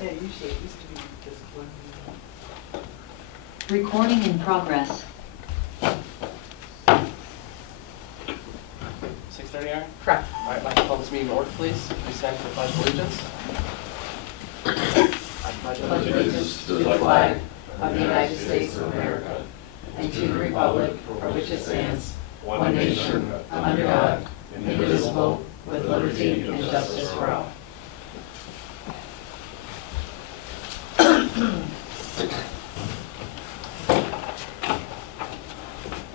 Yeah, usually it used to be just one meeting. Recording in progress. 6:30, Aaron? Correct. All right, I'd like to call this meeting to order, please. Please stand for the Pledge of Allegiance. I pledge allegiance to the flag of the United States of America and to the republic for which it stands, one nation, under God, indivisible, with liberty and justice for all.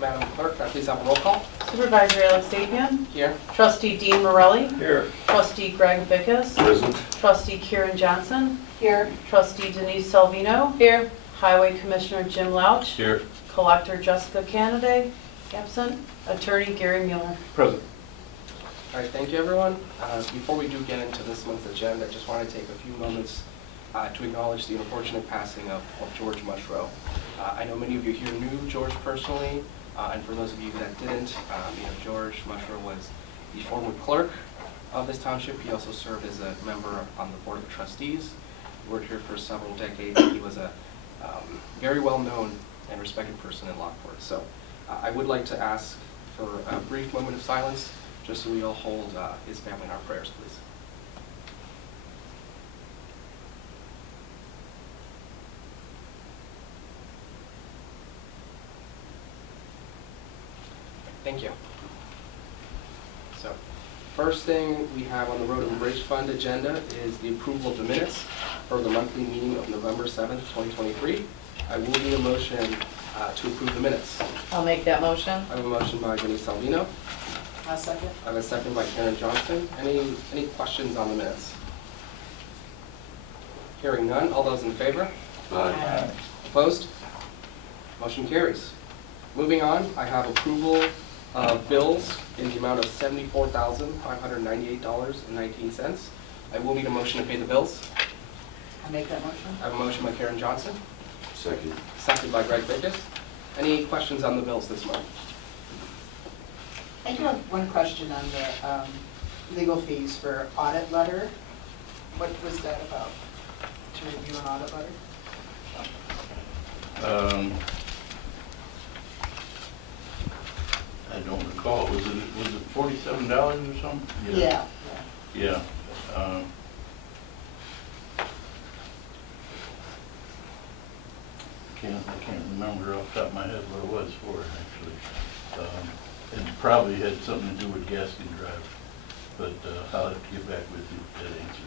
Madam Clerk, please have a roll call. Supervisor Alex Sapien. Here. Trustee Dean Morelli. Here. Trustee Greg Bickus. Present. Trustee Kieran Johnson. Here. Trustee Denise Salvino. Here. Highway Commissioner Jim Louch. Here. Collector Jessica Canaday. Absent. Attorney Gary Mueller. Present. All right, thank you, everyone. Before we do get into this month's agenda, I just want to take a few moments to acknowledge the unfortunate passing of George Mushrow. I know many of you here knew George personally, and for those of you that didn't, George Mushrow was the former clerk of this township. He also served as a member on the board of trustees. He worked here for several decades. He was a very well-known and respected person in Lockport. So I would like to ask for a brief moment of silence, just so we all hold his family in our prayers, please. Thank you. So, first thing we have on the Road and Bridge Fund agenda is the approval of the minutes for the monthly meeting of November 7th, 2023. I will need a motion to approve the minutes. I'll make that motion. I have a motion by Denise Salvino. A second. I have a second by Karen Johnson. Any questions on the minutes? Hearing none. All those in favor? Aye. Opposed? Motion carries. Moving on, I have approval of bills in the amount of $74,598.19. I will need a motion to pay the bills. I make that motion. I have a motion by Karen Johnson, Second. second by Greg Bickus. Any questions on the bills this month? I do have one question on the legal fees for audit letter. What was that about? To review an audit letter? I don't recall. Was it $47 or something? Yeah. Yeah. I can't remember off the top of my head what it was for, actually. It probably had something to do with Gaskin Drive, but I'll have to get back with you with that answer.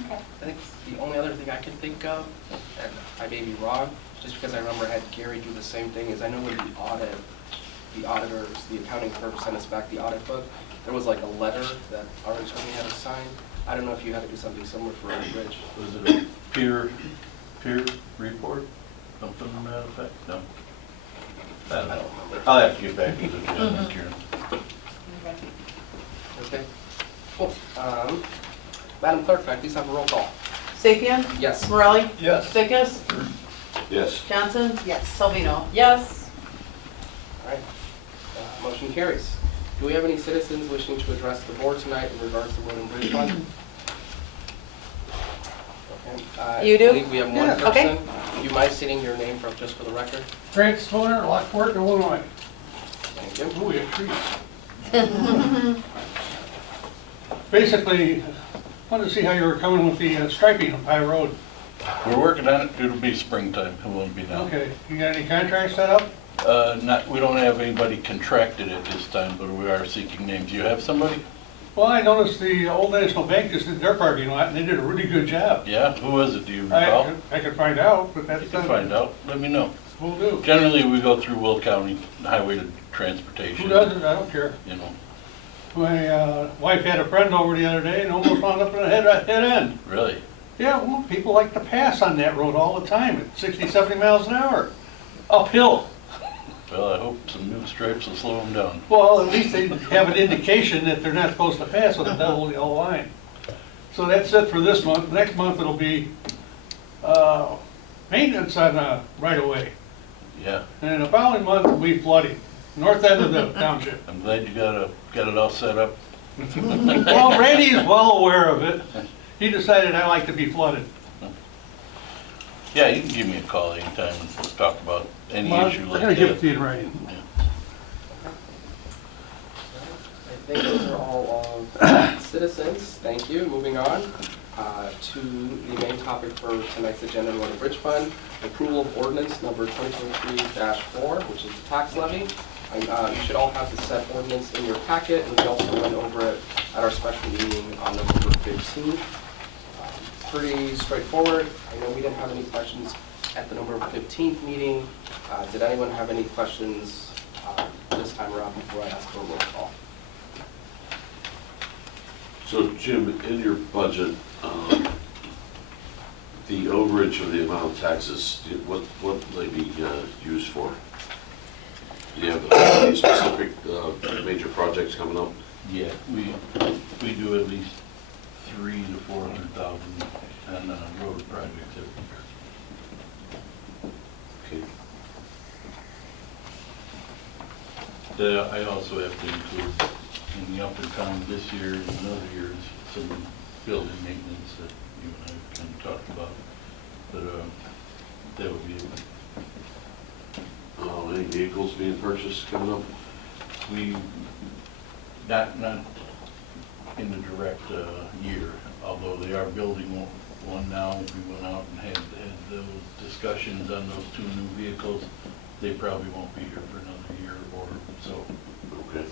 Okay. I think the only other thing I can think of, and I may be wrong, just because I remember I had Gary do the same thing, is I know when the auditors, the accounting firm sent us back the audit book, there was like a letter that our attorney had to sign. I don't know if you had to do something similar for Road and Bridge. Was it a peer report? Something to that effect? No? I don't know. I'll have to get back with you, Karen. Okay. Okay. Cool. Madam Clerk, can I please have a roll call? Sapien. Yes. Morelli. Yes. Bickus. Yes. Johnson. Yes. Salvino. Yes. All right. Motion carries. Do we have any citizens wishing to address the board tonight in regards to Road and Bridge Fund? Okay. You do? I believe we have one Yeah. person. Okay. Do you mind stating your name just for the record? Grant Stoner, Lockport, Illinois. Thank you. Oh, we have trees. Basically, wanted to see how you were coming with the striping of High Road. We're working on it. It'll be springtime. It won't be now. Okay, you got any contracts set up? We don't have anybody contracted at this time, but we are seeking names. You have somebody? Well, I noticed the Old National Bank just did their parking lot, and they did a really good job. Yeah? Who is it? Do you recall? I could find out, but You that's... can find out. Let me know. Will do. Generally, we go through Will County Highway to Transportation. Who doesn't? I don't care. You know. My wife had a friend over the other day and almost wound up in a head end. Really? Yeah, well, people like to pass on that road all the time at 60, 70 miles an hour. Uphill. Well, I hope some new stripes will slow them down. Well, at least they have an indication that they're not supposed to pass with a double yellow line. So that's it for this month. Next month it'll be maintenance on right away. Yeah. And the following month will be flooding, north end of the township. I'm glad you got it all set up. Well, Randy is well aware of it. He decided I like to be flooded. Yeah, you can give me a call anytime and we'll talk about any Well, issue I like gotta give it that. to you in writing. Yeah. I think those are all of citizens. Thank you. Moving on to the main topic for tonight's agenda, Road and Bridge Fund, approval of ordinance number 2023-4, which is the tax levy. You should all have the said ordinance in your packet, and we also went over it at our special meeting on November 15th. Pretty straightforward. I know we didn't have any questions at the November 15th meeting. Did anyone have any questions this time around before I ask for a roll call? So Jim, in your budget, the overage of the amount of taxes, what levy used for? Do you have any specific major projects coming up? Yeah, we do at least 300,000 to 400,000 on road projects every year. Okay. I also have to include in the up and down this year and another year some building maintenance that you and I kind of talked about. But that would be it. Any vehicles being purchased coming up? We, not in the direct year, although they are building one now. We went out and had those discussions on those 2 new vehicles. They probably won't be here for another year or so. Okay.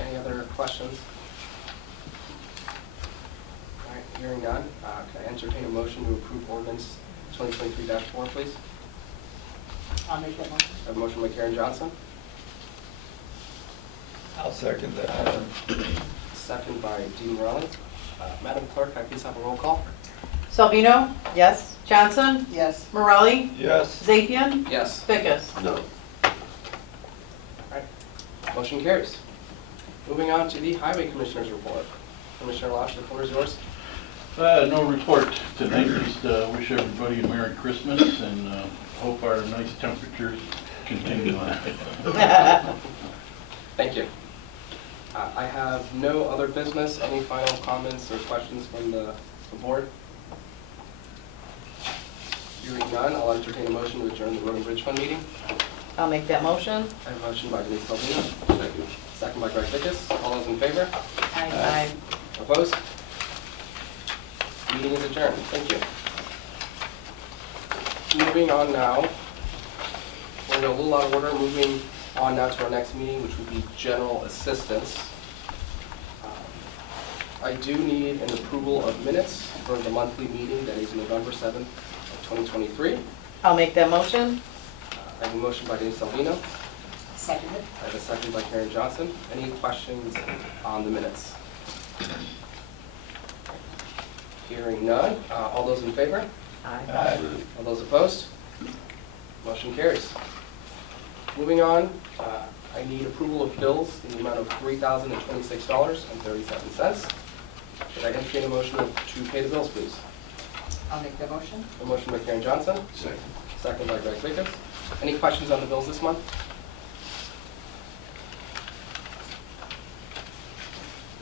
Any other questions? All right, hearing none, can I entertain a motion to approve ordinance 2023-4, please? I'll make that motion. I have a motion by Karen Johnson, I'll second that. second by Dean Morelli. Madam Clerk, can I please have a roll call? Salvino, Yes? Johnson, Yes. Morelli, Yes. Zapian, Yes. Fickus. No. Motion carries. Moving on to the Highway Commissioner's report. Commissioner Louch, the floor is yours. No report tonight, just wish everybody a Merry Christmas and hope our nice temperatures continue on. Thank you. I have no other business. Any final comments or questions from the board? Hearing none, I'll entertain a motion to adjourn the Road and Bridge Fund meeting. I'll make that motion. I have a motion by Denise Salvino, second by Greg Fickus. All those in favor? Aye. Opposed? Meeting is adjourned. Thank you. Moving on now, we're a little out of order. Moving on now to our next meeting, which would be general assistance. I do need an approval of minutes for the monthly meeting that is November 7th of 2023. I'll make that motion. I have a motion by Denise Salvino. Seconded. I have a second by Karen Johnson. Any questions on the minutes? Hearing none. All those in favor? Aye. All those opposed? Motion carries. Moving on, I need approval of bills in the amount of $3,026.37. Should I entertain a motion to pay the bills, please? I'll make that motion. A motion by Karen Johnson, Second. second by Greg Fickus. Any questions on the bills this month?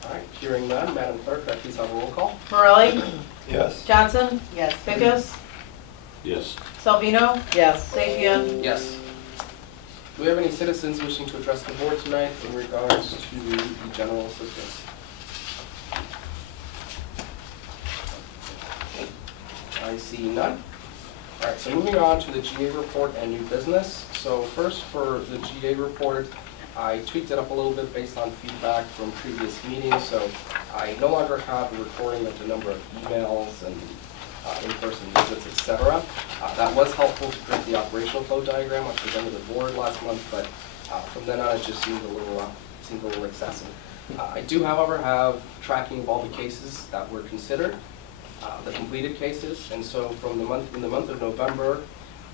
All right, hearing none, Madam Clerk, could I please have a roll call? Morelli, Yes. Johnson, Yes. Fickus, Yes. Salvino, Yes. Zapian. Yes. Do we have any citizens wishing to address the board tonight in regards to the general assistance? I see none. All right, so moving on to the GA report and new business. So first for the GA report, I tweaked it up a little bit based on feedback from previous meetings. So I no longer have a recording of the number of emails and in-person visits, etc. That was helpful to create the operational flow diagram, which was under the board last month, but from then on it just seemed a little excessive. I do, however, have tracking of all the cases that were considered, the completed cases, and so from in the month of November,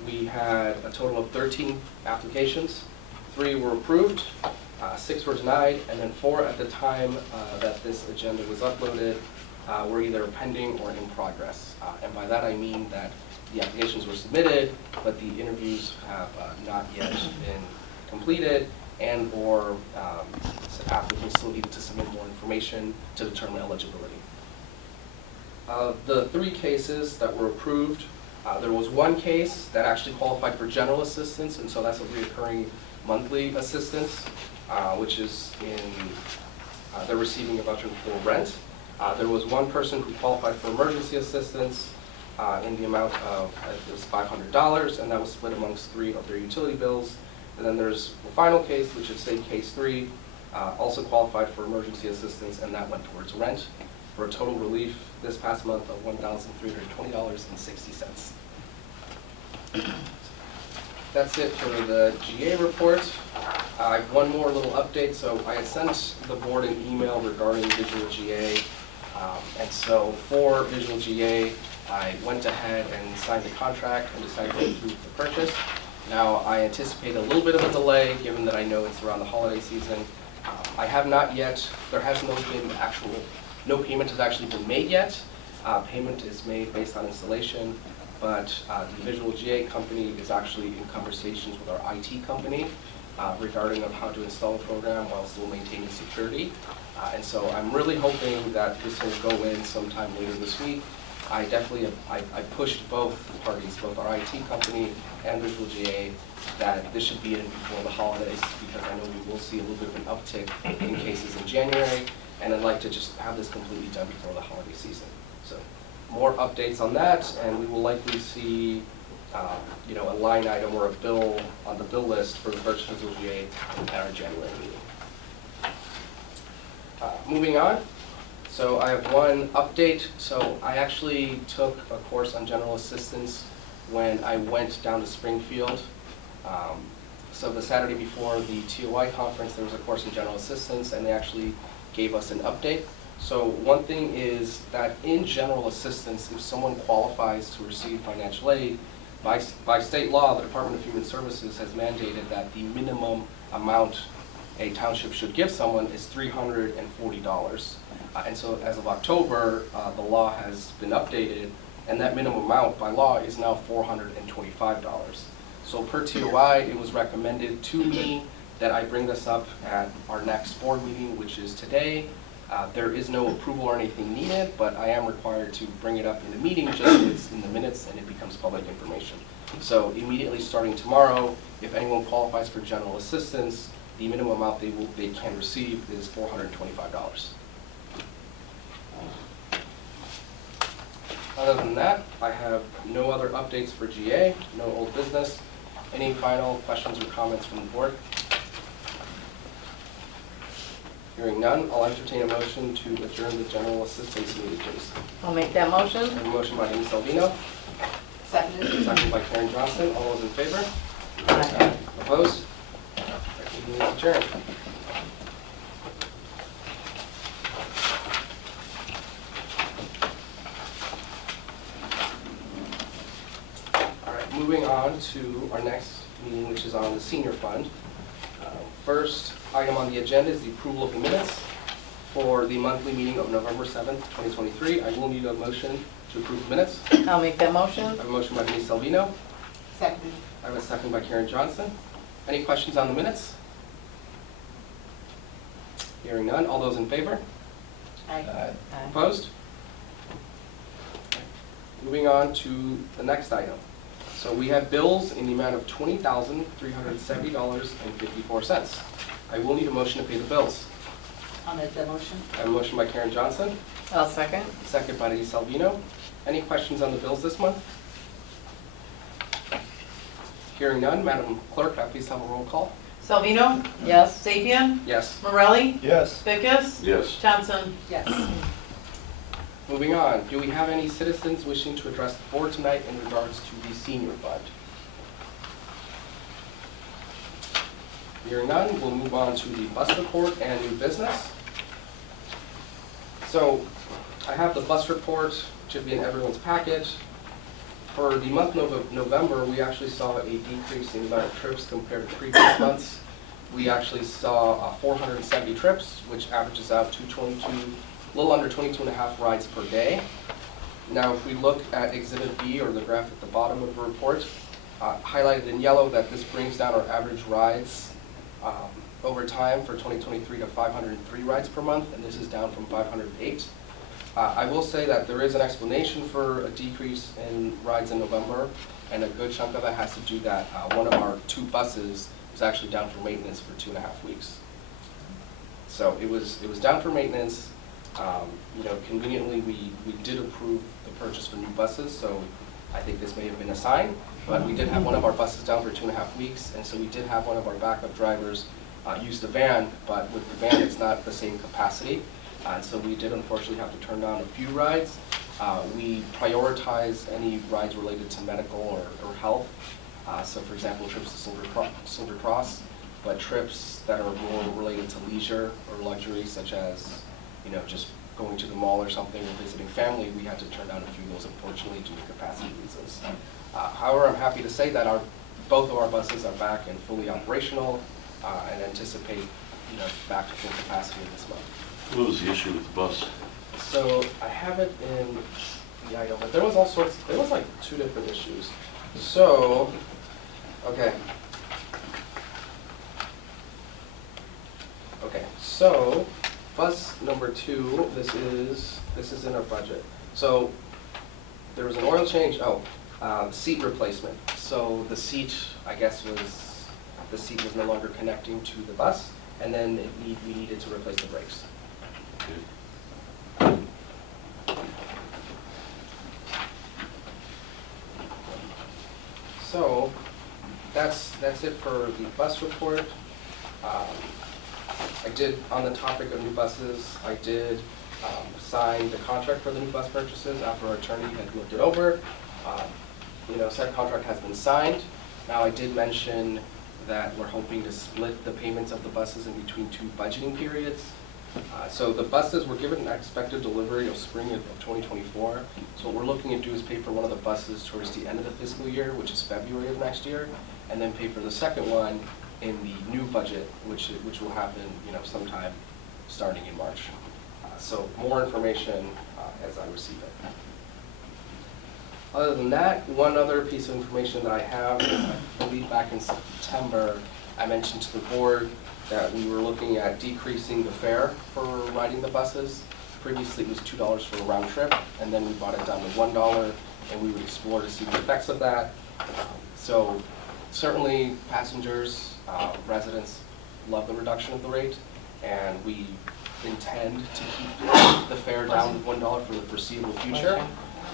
we had a total of 13 applications. 3 were approved, 6 were denied, and then 4 at the time that this agenda was uploaded were either pending or in progress. And by that I mean that the applications were submitted, but the interviews have not yet been completed, and or applicants still needed to submit more information to determine eligibility. The 3 cases that were approved, there was 1 case that actually qualified for general assistance, and so that's a reoccurring monthly assistance, which is they're receiving a voucher for rent. There was 1 person who qualified for emergency assistance in the amount of, it was $500, and that was split amongst 3 of their utility bills. And then there's the final case, which is say case 3, also qualified for emergency assistance, and that went towards rent, for a total relief this past month of $1,320.60. That's it for the GA report. I have one more little update. So I had sent the board an email regarding Visual GA. And so for Visual GA, I went ahead and signed the contract and decided to go through the purchase. Now I anticipate a little bit of a delay given that I know it's around the holiday season. I have not yet, there has no payment has actually been made yet. Payment is made based on installation, but the Visual GA company is actually in conversations with our IT company regarding of how to install the program while still maintaining security. And so I'm really hoping that this will go in sometime later this week. I pushed both parties, both our IT company and Visual GA, that this should be in before the holidays, because I know we will see a little bit of an uptick in cases in January, and I'd like to just have this completely done before the holiday season. So more updates on that, and we will likely see a line item or a bill on the bill list for the purchase of Visual GA at our January meeting. Moving on. So I have one update. So I actually took a course on general assistance when I went down to Springfield. So the Saturday before the TOI conference, there was a course in general assistance, and they actually gave us an update. So one thing is that in general assistance, if someone qualifies to receive financial aid, by state law, the Department of Human Services has mandated that the minimum amount a township should give someone is $340. And so as of October, the law has been updated, and that minimum amount by law is now $425. So per TOI, it was recommended to me that I bring this up at our next board meeting, which is today. There is no approval or anything needed, but I am required to bring it up in the meeting just so it's in the minutes and it becomes public information. So immediately starting tomorrow, if anyone qualifies for general assistance, the minimum amount they can receive is $425. Other than that, I have no other updates for GA, no old business. Any final questions or comments from the board? Hearing none, I'll entertain a motion to adjourn the general assistance meeting, please. I'll make that motion. I have a motion by Amy Salvino, Seconded. second by Karen Johnson. All those in favor? Aye. Opposed? Meeting is adjourned. All right, moving on to our next meeting, which is on the senior fund. First item on the agenda is the approval of the minutes for the monthly meeting of November 7th, 2023. I will need a motion to approve the minutes. I'll make that motion. I have a motion by Denise Salvino. Seconded. I have a second by Karen Johnson. Any questions on the minutes? Hearing none. All those in favor? Aye. Aye. Opposed? Moving on to the next item. So we have bills in the amount of $20,370.54. I will need a motion to pay the bills. I'll make that motion. I have a motion by Karen Johnson, I'll second. second by Denise Salvino. Any questions on the bills this month? Hearing none, Madam Clerk, please have a roll call. Salvino? Yes. Sapien? Yes. Morelli? Yes. Vickers? Yes. Johnson? Yes. Moving on, do we have any citizens wishing to address the board tonight in regards to the senior fund? Hearing none, we'll move on to the bus report and new business. So I have the bus report, which should be in everyone's packet. For the month of November, we actually saw a decrease in the amount of trips compared to previous months. We actually saw 470 trips, which averages out to a little under 22 and a half rides per day. Now, if we look at Exhibit B, or the graph at the bottom of the report, highlighted in yellow, that this brings down our average rides over time for 2023 to 503 rides per month, and this is down from 508. I will say that there is an explanation for a decrease in rides in November, and a good chunk of that has to do that one of our 2 buses was actually down for maintenance for 2.5 weeks. So it was down for maintenance. You know, conveniently, we did approve the purchase for new buses, so I think this may have been a sign, but we did have one of our buses down for 2.5 weeks, and so we did have one of our backup drivers use the van, but with the van, it's not the same capacity. And so we did unfortunately have to turn down a few rides. We prioritize any rides related to medical or health. So for example, trips to Silver Cross, but trips that are more related to leisure or luxury, such as, you know, just going to the mall or something or visiting family, we had to turn down a few of those, unfortunately, due to capacity reasons. However, I'm happy to say that both of our buses are back and fully operational, and anticipate, you know, back to full capacity this month. What was the issue with the bus? So I have it in the item, but there was like 2 different issues. So, okay. Okay, so bus number 2, this is in our budget. So there was an oil change, seat replacement. So the seat, I guess, was no longer connecting to the bus, and then we needed to replace the brakes. So that's it for the bus report. I did, on the topic of new buses, I did sign the contract for the new bus purchases after our attorney had looked it over. You know, said contract has been signed. Now, I did mention that we're hoping to split the payments of the buses in between 2 budgeting periods. So the buses were given an expected delivery of spring of 2024. So what we're looking to do is pay for one of the buses towards the end of the fiscal year, which is February of next year, and then pay for the second one in the new budget, which will happen, you know, sometime starting in March. So more information as I receive it. Other than that, one other piece of information that I have, I believe back in September, I mentioned to the board that we were looking at decreasing the fare for riding the buses. Previously, it was $2 for a round trip, and then we brought it down to $1, and we would explore to see the effects of that. So certainly, passengers, residents love the reduction of the rate, and we intend to keep the fare down to $1 for the foreseeable future.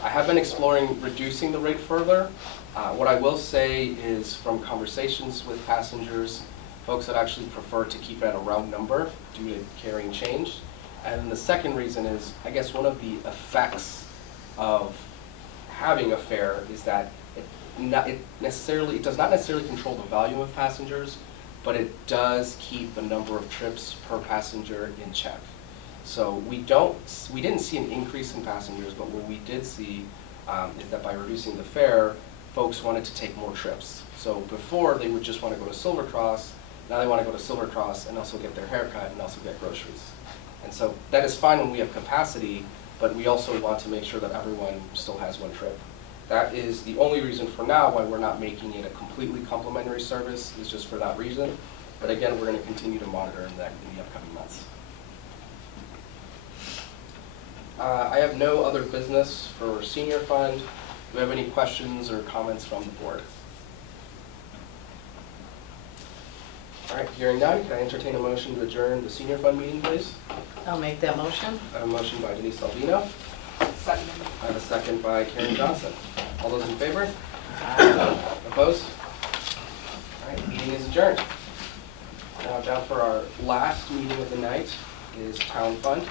I have been exploring reducing the rate further. What I will say is, from conversations with passengers, folks that actually prefer to keep it at a round number due to carrying change. And the second reason is, I guess one of the effects of having a fare is that it does not necessarily control the volume of passengers, but it does keep the number of trips per passenger in check. So we didn't see an increase in passengers, but what we did see is that by reducing the fare, folks wanted to take more trips. So before, they would just want to go to Silver Cross. Now they want to go to Silver Cross and also get their haircut and also get groceries. And so that is fine when we have capacity, but we also want to make sure that everyone still has one trip. That is the only reason for now why we're not making it a completely complimentary service, is just for that reason. But again, we're going to continue to monitor in the upcoming months. I have no other business for senior fund. Do you have any questions or comments from the board? All right, hearing none, can I entertain a motion to adjourn the senior fund meeting, please? I'll make that motion. I have a motion by Denise Albino. Second. I have a second by Karen Johnson. All those in favor? Aye. Opposed? All right, meeting is adjourned. Now down for our last meeting of the night is town fund.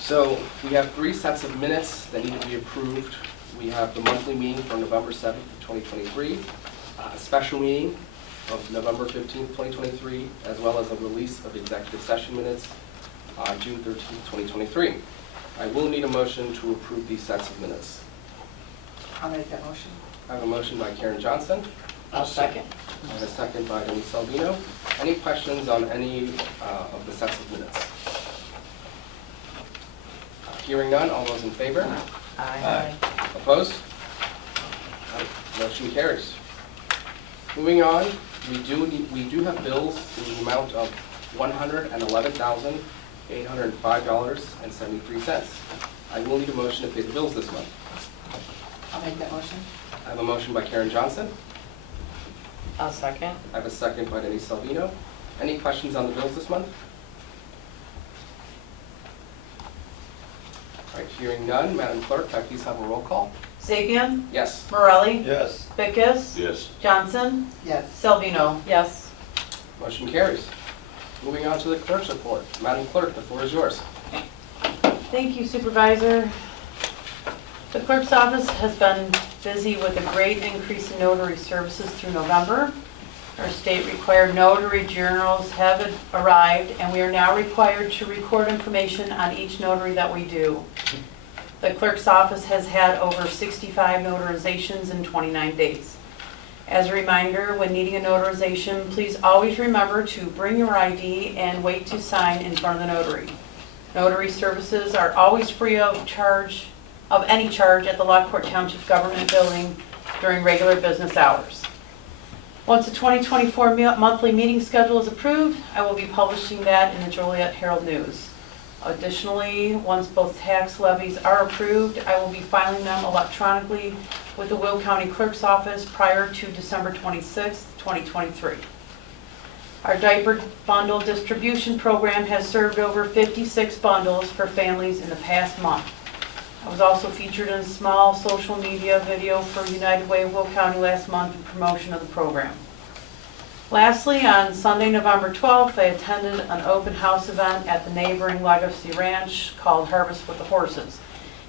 So we have 3 sets of minutes that need to be approved. We have the monthly meeting from November 7th, 2023, a special meeting of November 15th, 2023, as well as a release of executive session minutes on June 13th, 2023. I will need a motion to approve these sets of minutes. I'll make that motion. I have a motion by Karen Johnson. I'll second. And a second by Denise Albino. Any questions on any of the sets of minutes? Hearing none, all those in favor? Aye. Opposed? Motion carries. Moving on, we do have bills in the amount of $111,805.73. I will need a motion to pay the bills this month. I'll make that motion. I have a motion by Karen Johnson. I'll second. I have a second by Denise Salvino. Any questions on the bills this month? All right, hearing none, Madam Clerk, can I please have a roll call? Sapien, Yes. Morelli, Yes. Vickers, Yes. Johnson, Yes. Selvino. Yes. Motion carries. Moving on to the clerk's report. Madam Clerk, the floor is yours. Thank you, Supervisor. The clerk's office has been busy with a great increase in notary services through November. Our state-required notary journals have arrived, and we are now required to record information on each notary that we do. The clerk's office has had over 65 notarizations in 29 days. As a reminder, when needing a notarization, please always remember to bring your ID and wait to sign in front of the notary. Notary services are always free of any charge at the Lockport Township Government Building during regular business hours. Once the 2024 monthly meeting schedule is approved, I will be publishing that in the Joliet Herald News. Additionally, once both tax levies are approved, I will be filing them electronically with the Will County Clerk's Office prior to December 26, 2023. Our diaper bundle distribution program has served over 56 bundles for families in the past month. I was also featured in a small social media video for United Way of Will County last month in promotion of the program. Lastly, on Sunday, November 12th, I attended an open house event at the neighboring Legacy Ranch called Harvest with the Horses.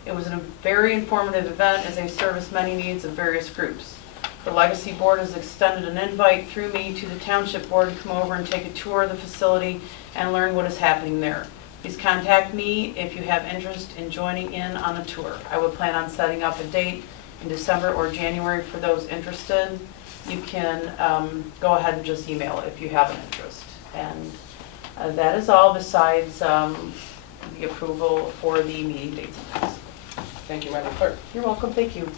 It was a very informative event as they service many needs of various groups. The Legacy Board has extended an invite through me to the Township Board to come over and take a tour of the facility and learn what is happening there. Please contact me if you have interest in joining in on a tour. I would plan on setting up a date in December or January for those interested. You can go ahead and just email if you have an interest. And that is all besides the approval for the meeting dates and times. Thank you, Madam Clerk. You're welcome, thank you.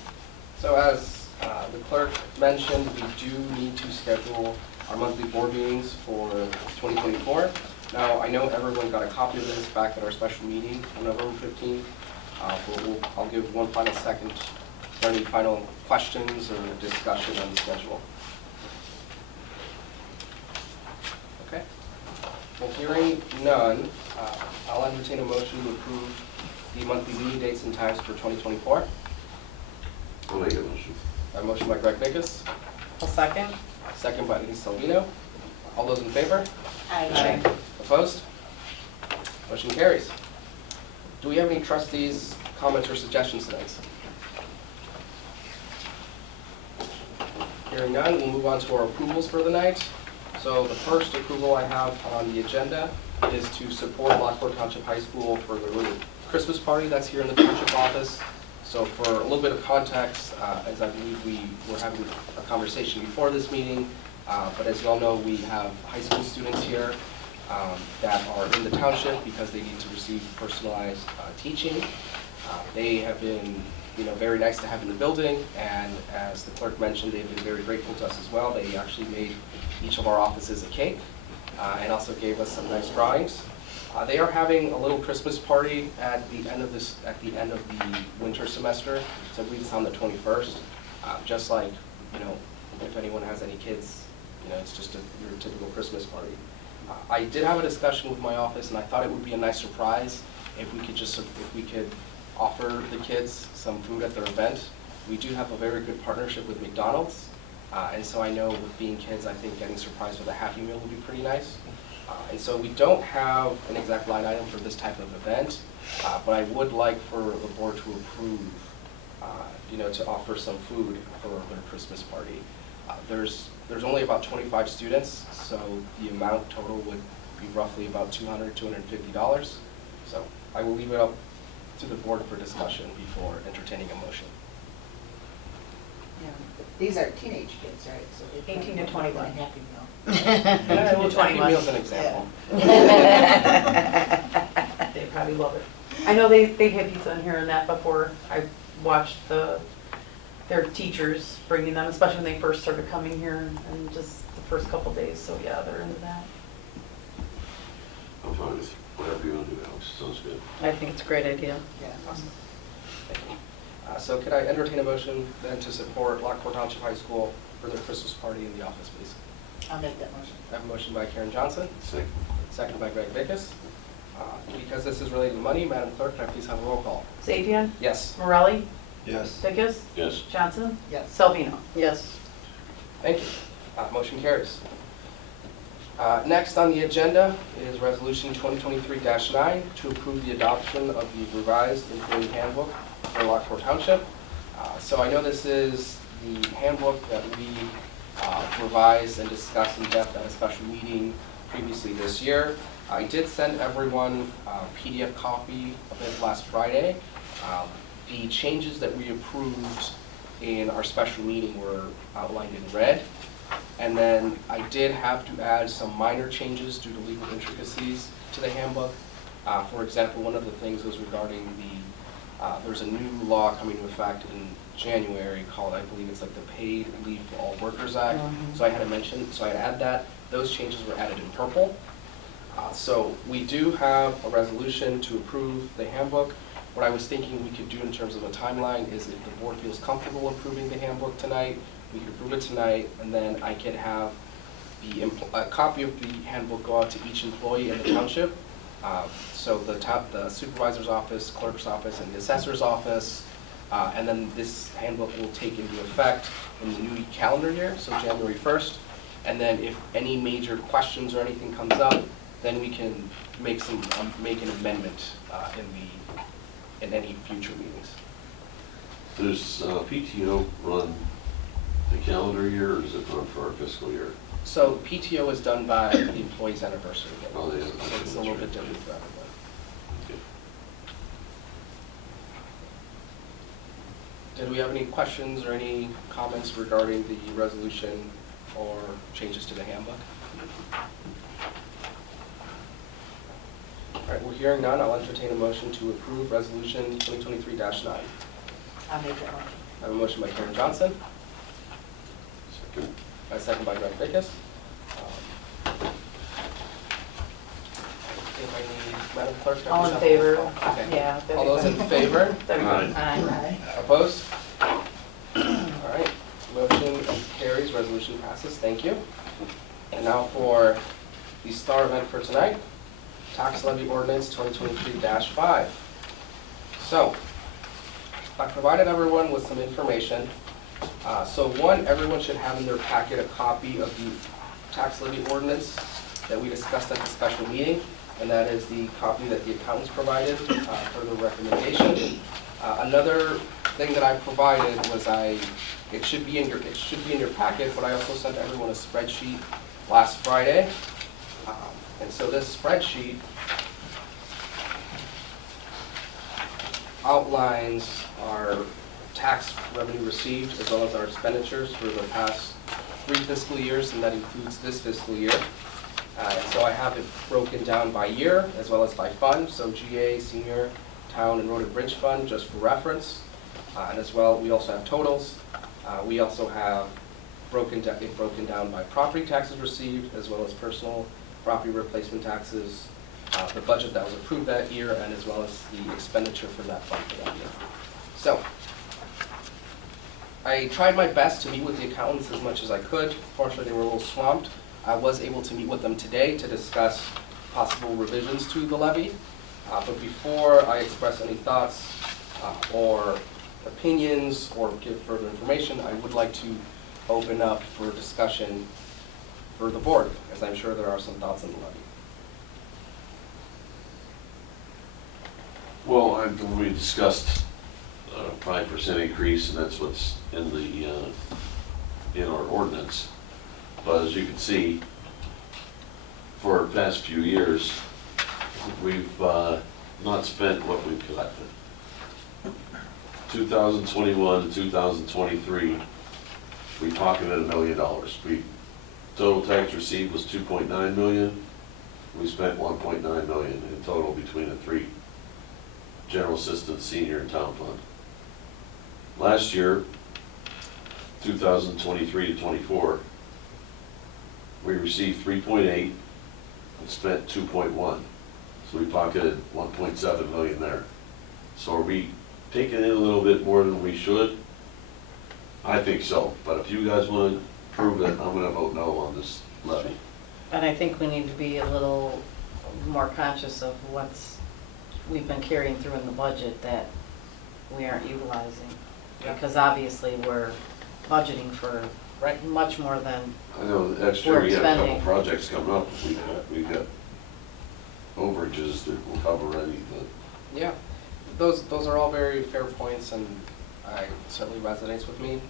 So as the clerk mentioned, we do need to schedule our monthly board meetings for 2024. Now, I know everyone got a copy of this back at our special meeting on November 15th. I'll give one final second. Is there any final questions or discussion on the schedule? Okay. Well, hearing none, I'll entertain a motion to approve the monthly meeting dates and times for 2024. I'll make a motion. A motion by Greg Nickus, A second. second by Denise Salvino. All those in favor? Aye. Opposed? Motion carries. Do we have any trustees' comments or suggestions tonight? Hearing none, we'll move on to our approvals for the night. So the first approval I have on the agenda is to support Lockport Township High School for the little Christmas party that's here in the township office. So for a little bit of context, as I believe we were having a conversation before this meeting, but as you all know, we have high school students here that are in the township because they need to receive personalized teaching. They have been, very nice to have in the building, and as the clerk mentioned, they've been very grateful to us as well. They actually made each of our offices a cake and also gave us some nice drawings. They are having a little Christmas party at the end of the winter semester. So I believe it's on the 21st. Just like, if anyone has any kids, it's just your typical Christmas party. I did have a discussion with my office, and I thought it would be a nice surprise if we could offer the kids some food at their event. We do have a very good partnership with McDonald's, and so I know with being kids, I think getting surprised with a Happy Meal would be pretty nice. And so we don't have an exact line item for this type of event, but I would like for the board to approve, to offer some food for their Christmas party. There's only about 25 students, so the amount total would be roughly about $200, $250. So I will leave it up to the board for discussion before entertaining a motion. Yeah. These are teenage kids, right? So they 18 to probably 21. want a Happy Meal. Happy Meal's an example. They probably love it. I know they had pizza in here and that before. I watched their teachers bringing them, especially when they first started coming here and just the first couple days. So yeah, they're into that. I'm fine with whatever you want to do, Alex, sounds good. I think it's a great idea. Yeah. Awesome. Thank you. So could I entertain a motion then to support Lockport Township High School for their Christmas party in the office, please? I'll make that motion. I have a motion by Karen Johnson, Second. second by Greg Vickus. Because this is related to money, Madam Clerk, can I please have a roll call? Sapien, Yes. Morelli, Yes. Vickus, Yes. Johnson, Yes. Selvino. Yes. Thank you. Motion carries. Next on the agenda is Resolution 2023-9 to approve the adoption of the revised employee handbook for Lockport Township. So I know this is the handbook that we revised and discussed in depth at a special meeting previously this year. I did send everyone a PDF copy of it last Friday. The changes that we approved in our special meeting were outlined in red. And then I did have to add some minor changes due to legal intricacies to the handbook. For example, one of the things was regarding there's a new law coming into effect in January called, I believe it's like the Paid Leave for All Workers Act. So I had to add that. Those changes were added in purple. So we do have a resolution to approve the handbook. What I was thinking we could do in terms of a timeline is if the board feels comfortable approving the handbook tonight, we could approve it tonight, and then I could have a copy of the handbook go out to each employee in the township. So the supervisor's office, clerk's office, and the assessor's office. And then this handbook will take into effect in the new calendar year, so January 1st. And then if any major questions or anything comes up, then we can make an amendment in any future meetings. Does PTO run the calendar year, or is it run for our fiscal year? So PTO is done by the employee's anniversary. Oh, yeah. So it's a little bit different for everyone. Okay. Did we have any questions or any comments regarding the resolution or changes to the handbook? All right, we're hearing none. I'll entertain a motion to approve Resolution 2023-9. I'll make that motion. I have a motion by Karen Johnson, Second. and a second by Greg Vickus. If I need, Madam Clerk, can I All please in have a roll favor? call? Okay. Yeah. that'd All be those in fine. favor? That'd be fine. Aye. Opposed? All right, motion carries, resolution passes, thank you. And now for the star event for tonight, tax levy ordinance 2023-5. So, I provided everyone with some information. So one, everyone should have in their packet a copy of the tax levy ordinance that we discussed at the special meeting, and that is the copy that the accountants provided for the recommendation. Another thing that I provided was it should be in your packet, but I also sent everyone a spreadsheet last Friday. And so this spreadsheet outlines our tax revenue received as well as our expenditures for the past 3 fiscal years, and that includes this fiscal year. And so I have it broken down by year as well as by fund, so GA, senior, town, and road and bridge fund, just for reference. And as well, we also have totals. We also have broken down by property taxes received as well as personal property replacement taxes, the budget that was approved that year, and as well as the expenditure for that fund for that year. So, I tried my best to meet with the accountants as much as I could. Fortunately, they were a little swamped. I was able to meet with them today to discuss possible revisions to the levy. But before I express any thoughts or opinions or give further information, I would like to open up for discussion for the board, as I'm sure there are some thoughts on the levy. Well, we discussed a 5% increase, and that's what's in in our ordinance. But as you can see, for the past few years, we've not spent what we've collected. 2021 to 2023, we pocketed $1 million. Total tax received was $2.9 million. We spent $1.9 million in total between the 3 general assistant, senior, and town fund. Last year, 2023 to 24, we received 3.8 and spent 2.1. So we pocketed 1.7 million there. So are we taking in a little bit more than we should? I think so, but if you guys want to prove it, I'm gonna vote no on this levy. And I think we need to be a little more conscious of we've been carrying through in the budget that we aren't utilizing. Yeah. Because obviously we're budgeting for Right. much more than, I know next year We're we have a couple expending. projects coming up, we got overages that will cover any, but Yeah, those are all very fair points, and I certainly resonates with me.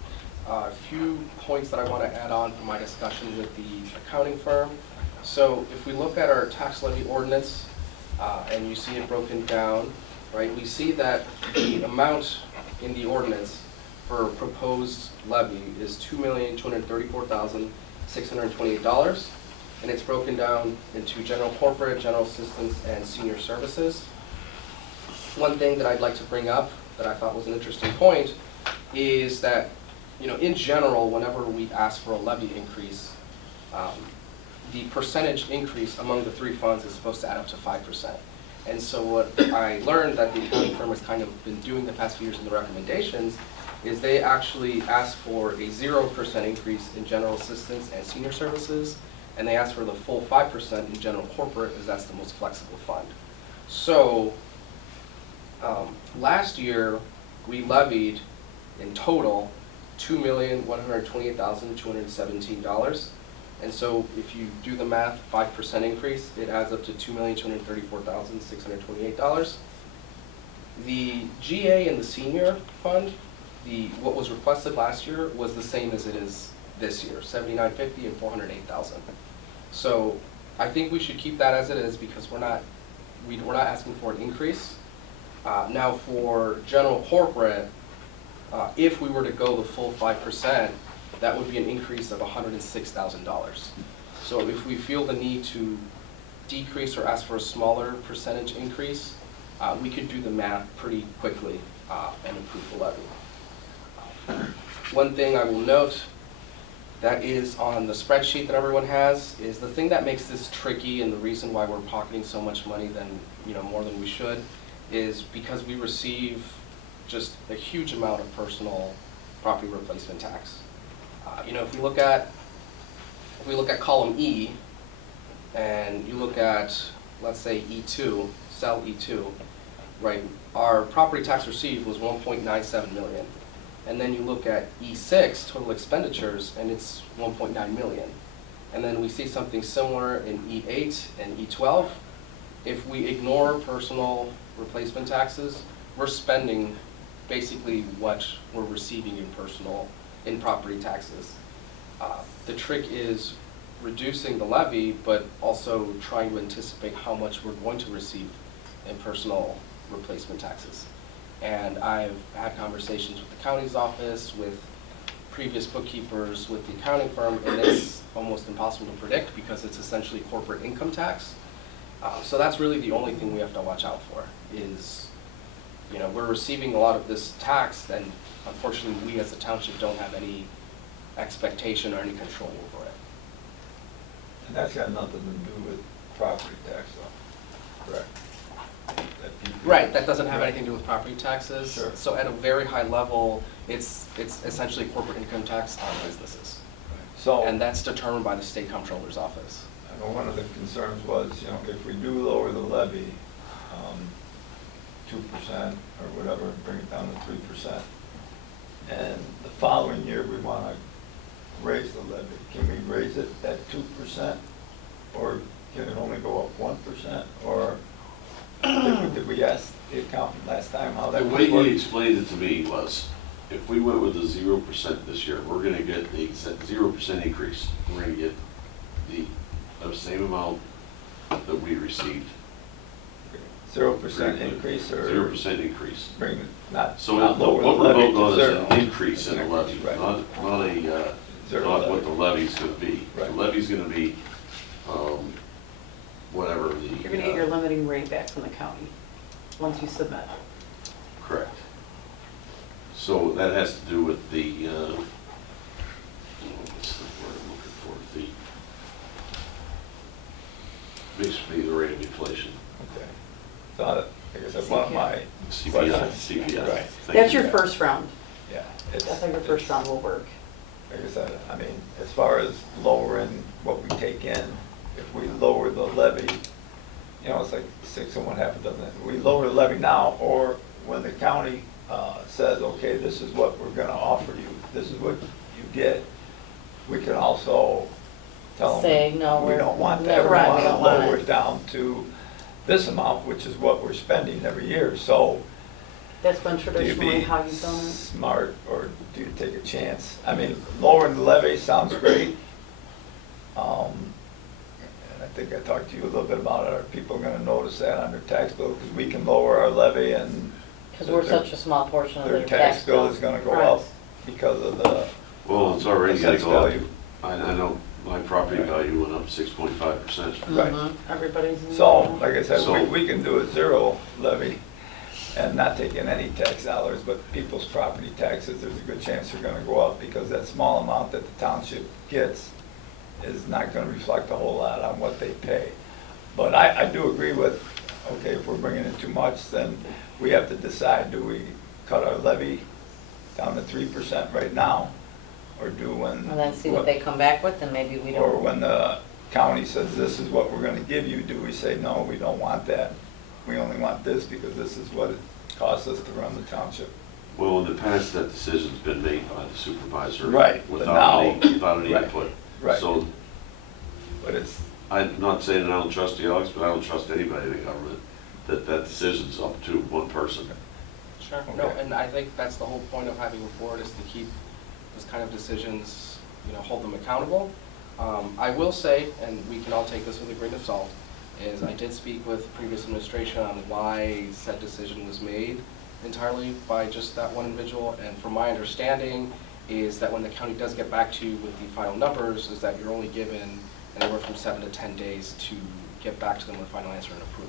A few points that I want to add on from my discussion with the accounting firm. So if we look at our tax levy ordinance, and you see it broken down, right, we see that the amount in the ordinance for proposed levy is $2,234,628, and it's broken down into general corporate, general assistance, and senior services. One thing that I'd like to bring up that I thought was an interesting point is that, in general, whenever we ask for a levy increase, the percentage increase among the three funds is supposed to add up to 5%. And so what I learned that the accounting firm has kind of been doing the past few years in the recommendations is they actually ask for a 0% increase in general assistance and senior services, and they ask for the full 5% in general corporate, as that's the most flexible fund. So last year, we levied in total $2,128,217. And so if you do the math, 5% increase, it adds up to $2,234,628. The GA and the senior fund, what was requested last year was the same as it is this year, $79,50 and $408,000. So I think we should keep that as it is because we're not asking for an increase. Now for general corporate, if we were to go the full 5%, that would be an increase of $106,000. So if we feel the need to decrease or ask for a smaller percentage increase, we could do the math pretty quickly and improve the levy. One thing I will note that is on the spreadsheet that everyone has is the thing that makes this tricky, and the reason why we're pocketing so much money more than we should is because we receive just a huge amount of personal property replacement tax. If we look at column E, and you look at, let's say E2, cell E2, right? Our property tax received was 1.97 million, and then you look at E6, total expenditures, and it's 1.9 million, and then we see something similar in E8 and E12. If we ignore personal replacement taxes, we're spending basically what we're receiving in property taxes. The trick is reducing the levy, but also trying to anticipate how much we're going to receive in personal replacement taxes. And I've had conversations with the county's office, with previous bookkeepers, with the accounting firm, and it's almost impossible to predict because it's essentially corporate income tax. So that's really the only thing we have to watch out for is, we're receiving a lot of this tax, and unfortunately we as a township don't have any expectation or any control over it. And that's got nothing to do with property tax though, correct? Right, that doesn't have anything to do with property taxes. Sure. So at a very high level, it's essentially corporate income tax on businesses. So, And that's determined by the state comptroller's office. I know one of the concerns was, if we do lower the levy, 2% or whatever, bring it down to 3%, and the following year we want to raise the levy, can we raise it at 2%? Or can it only go up 1%? Or did we ask the accountant last time how that The would way work? he explained it to me was, if we went with a 0% this year, we're gonna get the 0% increase. We're gonna get the same amount that we received. 0% increase or? 0% increase. Bring it, not So not what lower the we're levy voting on to is zero. an increase in the levy, Right. not Zero what levy. the levy's gonna be. The Right. levy's gonna be, whatever the. You're gonna get your limiting rate back from the county, once you submit. Correct. So that has to do with the, what's the word I'm looking for? Basically the rate of inflation. Okay. thought, like I said, one of my CPI, CPI. Right. Thank That's you. your first round. Yeah. it's- That's how your first round will work. Like I said, I mean, as far as lowering what we take in, if we lower the levy, you know, it's like 6 and 1/2 a dozen. If we lower the levy now, or when the county says, okay, this is what we're gonna offer you, this is what you get, we can also tell them. Say, no, We we're- don't want that, we right, we wanna don't want lower it. it down to this amount, which is what we're spending every year, so. That's been Do you traditionally be how you've done it. smart, or do you take a chance? I mean, lowering the levy sounds great. And I think I talked to you a little bit about it. Are people gonna notice that on their tax bill? Because we can lower our levy and. Because we're their- such a small portion of Their their tax bill is gonna go up Correct. because of the Well, it's already gonna assessed go up. value. I know my property Right. value went up 6.5%. Right. Mhm. Everybody's. So, like I said, So- we can do a zero levy and not take in any tax dollars, but people's property taxes, there's a good chance they're gonna go up because that small amount that the township gets is not gonna reflect a whole lot on what they pay. But I do agree with, okay, if we're bringing in too much, then we have to decide, do we cut our levy down to 3% right now? Or do when. And then see what they come back with, and maybe we Or don't. when the county says, this is what we're gonna give you, do we say, no, we don't want that? We only want this because this is what it costs us to run the township. Well, in the past, that decision's been made by the supervisor. Right, but Without any, now- without any right, input. right. So But it's, I'm not saying that I don't trust the Alex, but I don't trust anybody in the government, that that decision's up to one person. Sure. No, Okay. and I think that's the whole point of having a board, is to keep this kind of decisions, you know, hold them accountable. I will say, and we can all take this with a grain of salt, is I did speak with previous administration on why said decision was made entirely by just that one individual, and from my understanding is that when the county does get back to you with the final numbers, is that you're only given anywhere from 7 to 10 days to get back to them with a final answer and approve.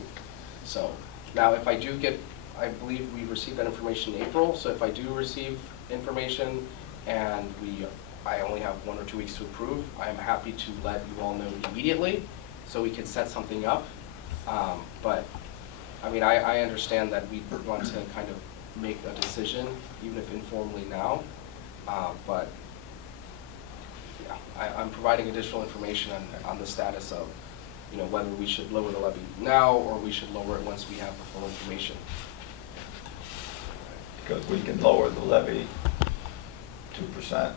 So now if I do get, I believe we received that information in April, so if I do receive information and I only have 1 or 2 weeks to approve, I am happy to let you all know immediately so we could set something up. But I mean, I understand that we want to kind of make a decision, even if informally now, but yeah, I'm providing additional information on the status of, you know, whether we should lower the levy now or we should lower it once we have the full information. because we can lower the levy 2%,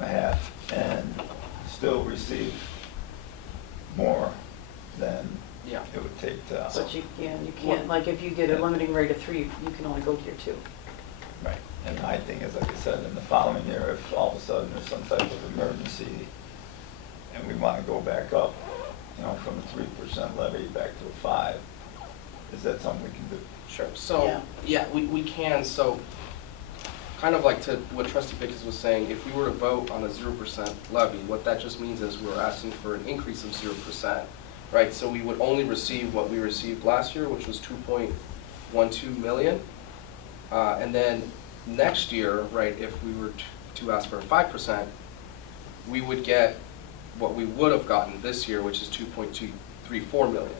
2.5%, and still receive more than Yeah. it would take to. But you can't, like, if you get a limiting rate of 3, you can only go tier 2. Right, and my thing is, like I said, in the following year, if all of a sudden there's some type of emergency and we want to go back up, you know, from a 3% levy back to a 5%, is that something we can do? Sure, so, yeah, we can, so, kind of like to what trustee Bickers was saying, if we were to vote on a 0% levy, what that just means is we're asking for an increase of 0%, right? So we would only receive what we received last year, which was 2.12 million. And then next year, right, if we were to ask for 5%, we would get what we would have gotten this year, which is 2.234 million.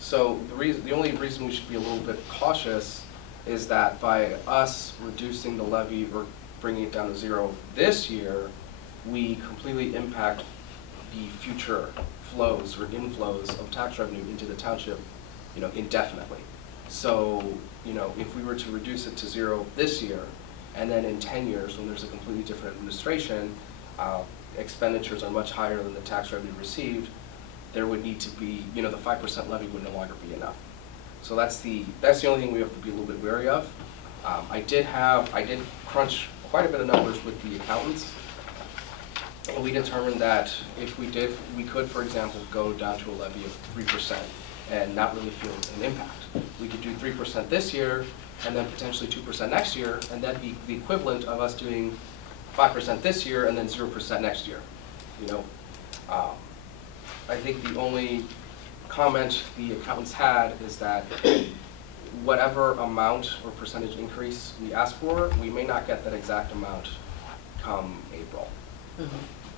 So the only reason we should be a little bit cautious is that by us reducing the levy or bringing it down to 0 this year, we completely impact the future flows or inflows of tax revenue into the township, you know, indefinitely. So, you know, if we were to reduce it to 0 this year, and then in 10 years, when there's a completely different administration, expenditures are much higher than the tax revenue received, there would need to be, you know, the 5% levy would no longer be enough. So that's the only thing we have to be a little bit wary of. I did crunch quite a bit of numbers with the accountants, and we determined that if we could, for example, go down to a levy of 3% and not really feel an impact. We could do 3% this year, and then potentially 2% next year, and that'd be the equivalent of us doing 5% this year and then 0% next year. You know, I think the only comment the accountants had is that whatever amount or percentage increase we ask for, we may not get that exact amount come April.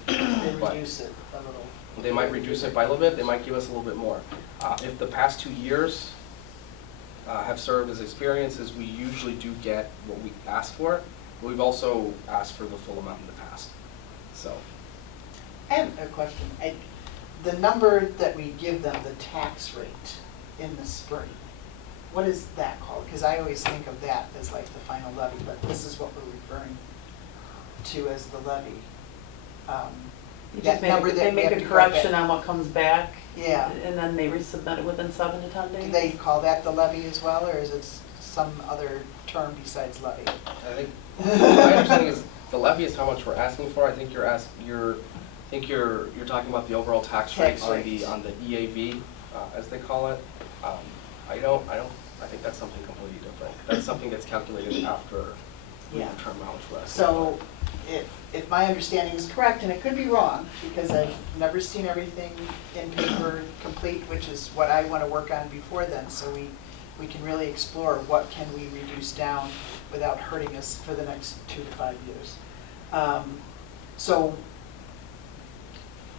They But reduce it a little. they might reduce it by a little bit, they might give us a little bit more. If the past 2 years, have served as experiences, we usually do get what we ask for. But we've also asked for the full amount in the past. So, I have a question. The number that we give them, the tax rate in the spring, what is that called? Because I always think of that as like the final levy, but this is what we're referring to as the levy. You That just number make, that they we make have a to go correction back. on what comes back. Yeah. And then they resubmit it within 7 to 10 days. Do they call that the levy as well, or is it some other term besides levy? I think, my understanding is the levy is how much we're asking for. I think you're talking about the overall tax rate Tax on rate. the EAV, as they call it. I think that's something completely different. That's something that's calculated after we Yeah. determine how much we're asking. So if my understanding is correct, and it could be wrong, because I've never seen everything in paper complete, which is what I want to work on before then, so we can really explore what can we reduce down without hurting us for the next 2 to 5 years. So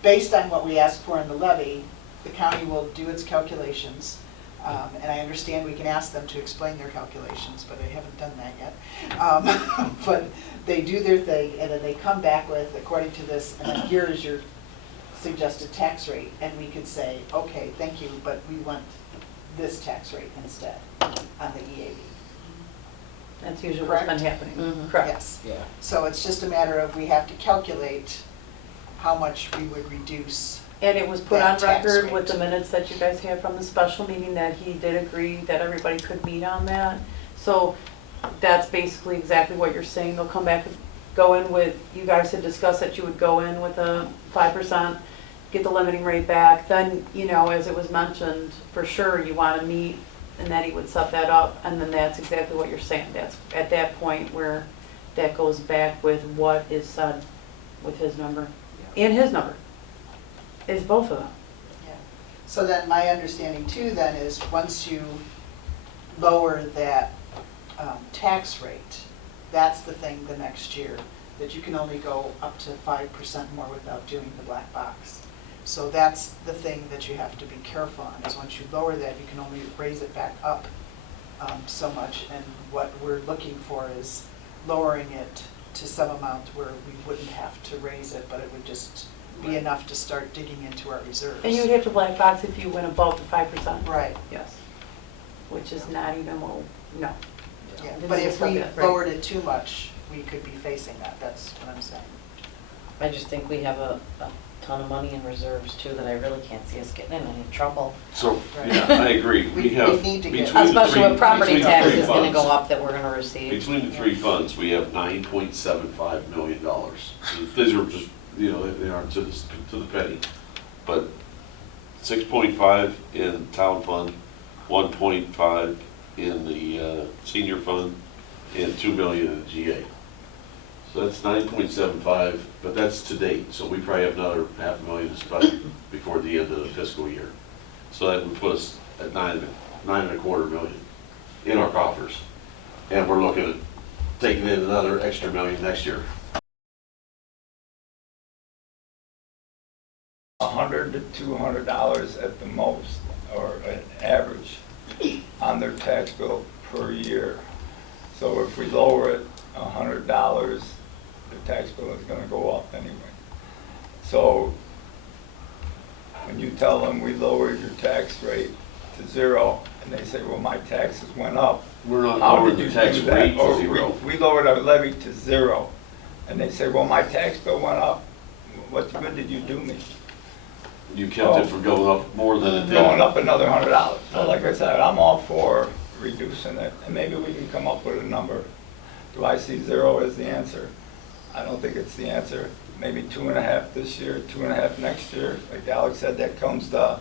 based on what we ask for in the levy, the county will do its calculations. And I understand we can ask them to explain their calculations, but I haven't done that yet. But they do their thing, and then they come back with, according to this, and then here is your suggested tax rate. And we could say, okay, thank you, but we want this tax rate instead on the EAV. That's usually what's been Correct? happening. Mhm. Correct. Yes. Yeah. So it's just a matter of, we have to calculate how much we would reduce. And it was put That on tax record with rate. the minutes that you guys had from the special meeting that he did agree that everybody could meet on that. So that's basically exactly what you're saying. They'll come back, go in with, you guys had discussed that you would go in with a 5%, get the limiting rate back. Then, you know, as it was mentioned, for sure you want to meet, and that he would set that up. And then that's exactly what you're saying. That's at that point where that goes back with what is said with his number and his number. Is both of them. Yeah. So then my understanding too then is once you lower that tax rate, that's the thing the next year, that you can only go up to 5% more without doing the black box. So that's the thing that you have to be careful on, is once you lower that, you can only raise it back up so much. And what we're looking for is lowering it to some amount where we wouldn't have to raise it, but it would just be enough to start digging into our reserves. And you would have to black box if you went above the 5%. Right, Yes. Which is not even, well, no. yeah, Didn't but if discuss we that, right. lowered it too much, we could be facing that, that's what I'm saying. I just think we have a ton of money in reserves too, that I really can't see us getting in any trouble. So, yeah, I agree. We We have, need to get- between the Especially three- with property between the tax three is gonna go funds- up that we're gonna receive. Between the three funds, we have $9.75 million. These are just, you know, they aren't to the penny. But 6.5 in town fund, 1.5 in the senior fund, and 2 million in the GA. So that's 9.75, but that's to date, so we probably have another $500,000 to spend before the end of the fiscal year. So that would put us at $9.25 million in our coffers. And we're looking at taking in another extra $1 million next year. $100 to $200 at the most, or an average, on their tax bill per year. So if we lower it $100, the tax bill is gonna go up anyway. So when you tell them we lowered your tax rate to 0, and they say, well, my taxes went up. We're not How lowering did the you tax do that? rate Or to 0. we lowered our levy to 0, and they say, well, my tax bill went up. What good did you do me? You kept it from going up more than it did. Going up another $100. So like I said, I'm all for reducing it, and maybe we can come up with a number. Do I see 0 as the answer? I don't think it's the answer. Maybe 2.5 this year, 2.5 next year. Like Alex said, that comes to,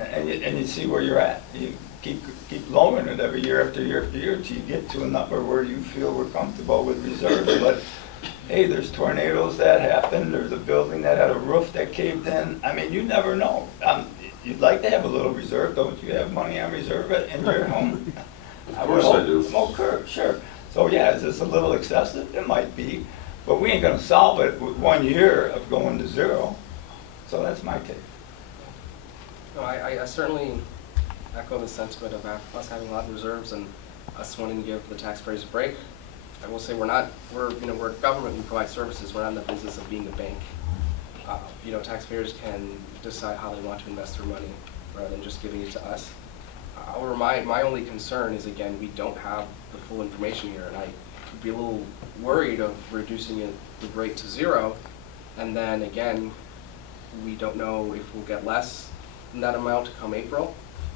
and you see where you're at. You keep lowering it every year after year after year till you get to a number where you feel we're comfortable with reserves. But hey, there's tornadoes that happen. There's a building that had a roof that caved in. I mean, you never know. You'd like to have a little reserve, don't you? Have money on reserve in your home? Of course I do. Oh, sure. So yeah, is this a little excessive? It might be, but we ain't gonna solve it with 1 year of going to 0. So that's my take. No, I certainly echo the sentiment of us having a lot of reserves and us wanting to give the taxpayers a break. I will say we're a government, we provide services, we're not in the business of being a bank. Taxpayers can decide how they want to invest their money rather than just giving it to us. My only concern is, again, we don't have the full information here, and I would be a little worried of reducing the rate to 0, and then again, we don't know if we'll get less than that amount come April,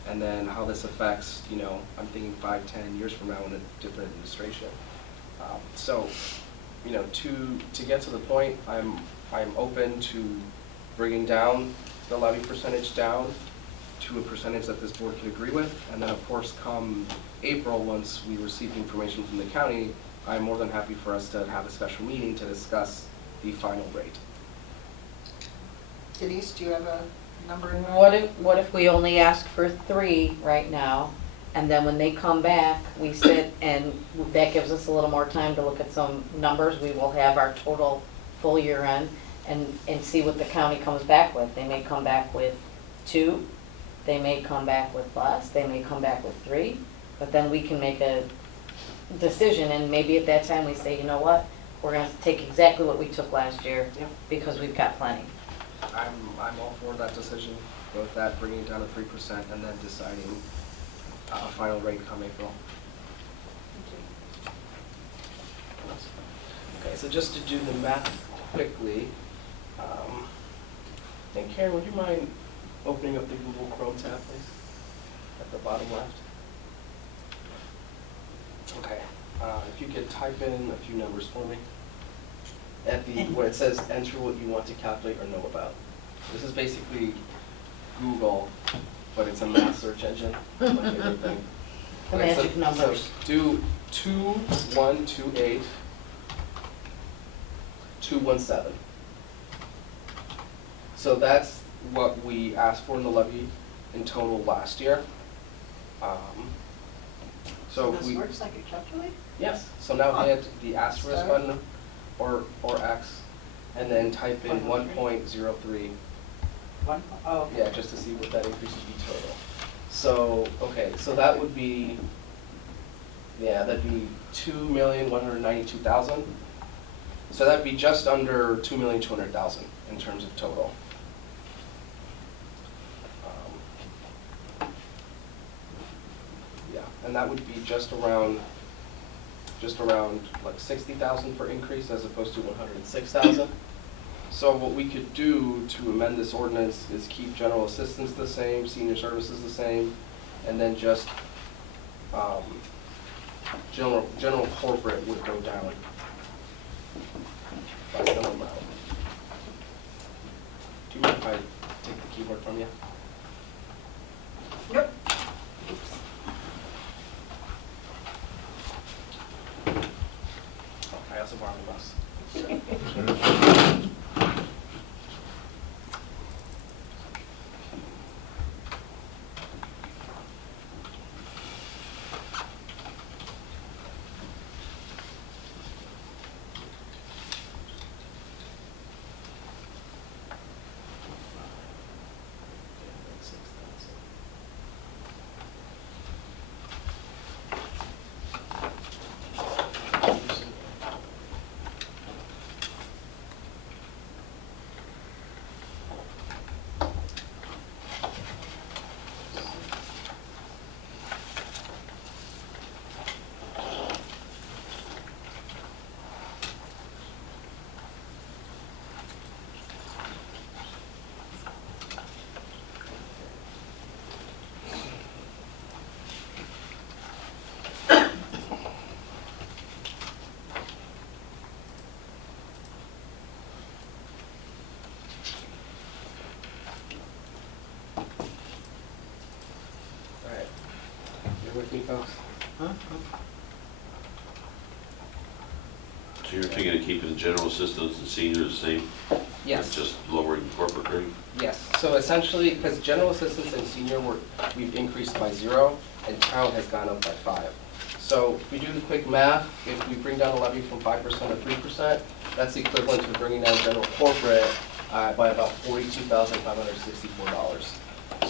and then how this affects, I'm thinking 5-10 years from now in a different administration. To get to the point, I'm open to bringing down the levy percentage down to a percentage that this board could agree with, and then of course come April, once we receive information from the county, I'm more than happy for us to have a special meeting to discuss the final rate. Denise, do you have a number in mind? What if we only ask for 3 right now, and then when they come back, we sit, and that gives us a little more time to look at some numbers. We will have our total full year end and see what the county comes back with. They may come back with 2, they may come back with less, they may come back with 3, but then we can make a decision, and maybe at that time we say, you know what, we're gonna take exactly what we took last year, Yeah. because we've got plenty. I'm all for that decision, both that, bringing it down to 3%, and then deciding a final rate come April. Okay, so just to do the math quickly, and Karen, would you mind opening up the Google Chrome tab, please, at the bottom left? Okay, if you could type in a few numbers for me. At where it says enter what you want to calculate or know about. This is basically Google, but it's a math search engine, like everything. The Okay, magic numbers. So do 2128 217. So that's what we asked for in the levy in total last year. So if This we, works like a calculator? yes, so now hit the asterisk Sorry. button or X, and then type in 1.03. Oh, Yeah, just to see what that increase would be total. So, okay, so that would be, that'd be 2,192,000. So that'd be just under 2,200,000 in terms of total. And that would be just around like 60,000 for increase as opposed to 106,000. So what we could do to amend this ordinance is keep general assistance the same, senior services the same, and then just general corporate would go down by some amount. Do you mind if I take the keyboard from you? nope. I also borrowed the bus. With me, folks? So you're thinking of keeping general assistance and seniors the same? Yes. Just lowering the corporate rate? Yes. So essentially, because general assistance and senior we've increased by 0, and town has gone up by 5. So if we do the quick math, if we bring down the levy from 5% to 3%, that's equivalent to bringing down general corporate by about $42,564.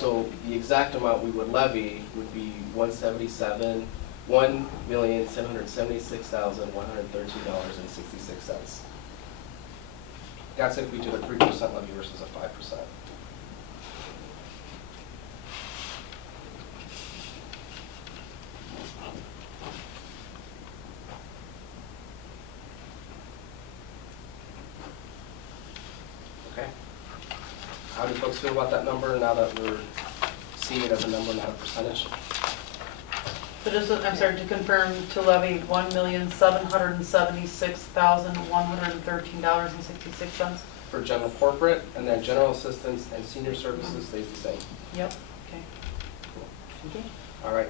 So the exact amount we would levy would be $1,776,113.66. That's if we did a 3% levy versus a 5%. Okay. How do folks feel about that number now that we're seeing it as a number, not a percentage? So just, I'm sorry, to confirm, to levy $1,776,113.66? For general corporate, and then general assistance and senior services stays the same. Yep, okay. Cool. All right.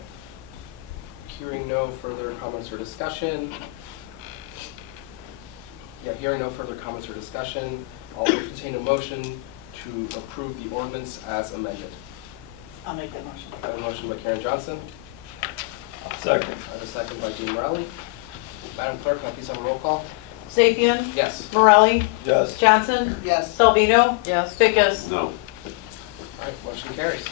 Hearing no further comments or discussion. Yeah, hearing no further comments or discussion, I'll entertain a motion to approve the ordinance as amended. I'll make that motion. I have a motion by Karen Johnson. Second. I have a second by Dean Morelli. Madam Clerk, can I please have a roll call? Sapien? Yes. Morelli? Yes. Johnson? Yes. Salvino? Yes. Vickers? No. All right, motion carries.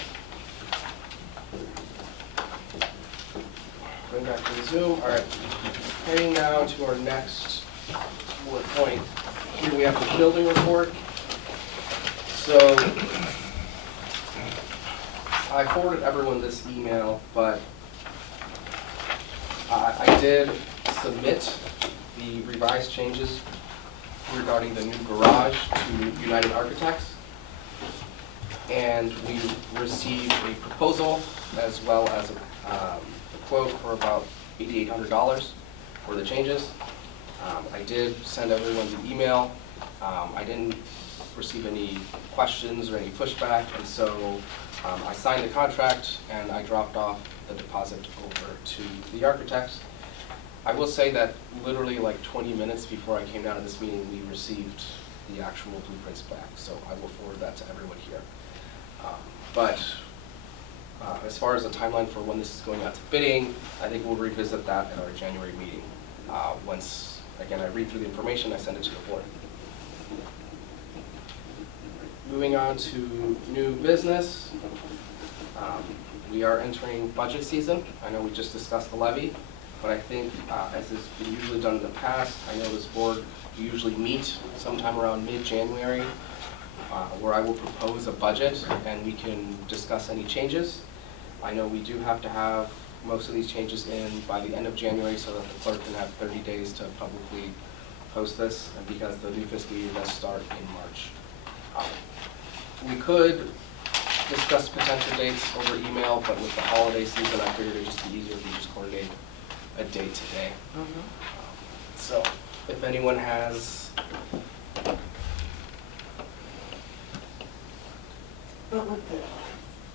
Going back to the Zoom. All right. Heading now to our next point. Here we have the building report. So I forwarded everyone this email, but I did submit the revised changes regarding the new garage to United Architects. And we received a proposal as well as a quote for about $8,800 for the changes. I did send everyone the email. I didn't receive any questions or any pushback, and so I signed the contract and I dropped off the deposit over to the architects. I will say that literally like 20 minutes before I came down to this meeting, we received the actual blueprints back, so I will forward that to everyone here. But as far as the timeline for when this is going out to bidding, I think we'll revisit that at our January meeting. Once, again, I read through the information, I send it to the board. Moving on to new business. We are entering budget season. I know we just discussed the levy, but I think as has been usually done in the past, I know this board usually meet sometime around mid-January where I will propose a budget and we can discuss any changes. I know we do have to have most of these changes in by the end of January so that the clerk can have 30 days to publicly post this, and because the new fiscal year does start in March. We could discuss potential dates over email, but with the holiday season, I figured it'd just be easier if we just coordinate a date today. So if anyone has... But with the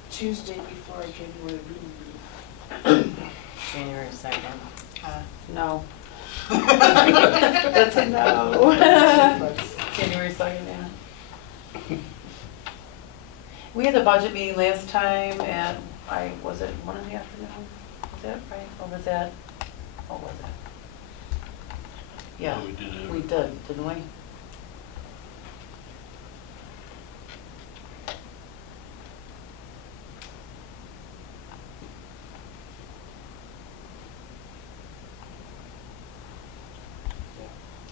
Tuesday before our January meeting. January 2nd. No. That's a no. January 2nd, yeah. We had the budget meeting last time at, was it 1 in the afternoon? Was that right? Or was that, what was it? Yeah, We did it. we did, didn't we?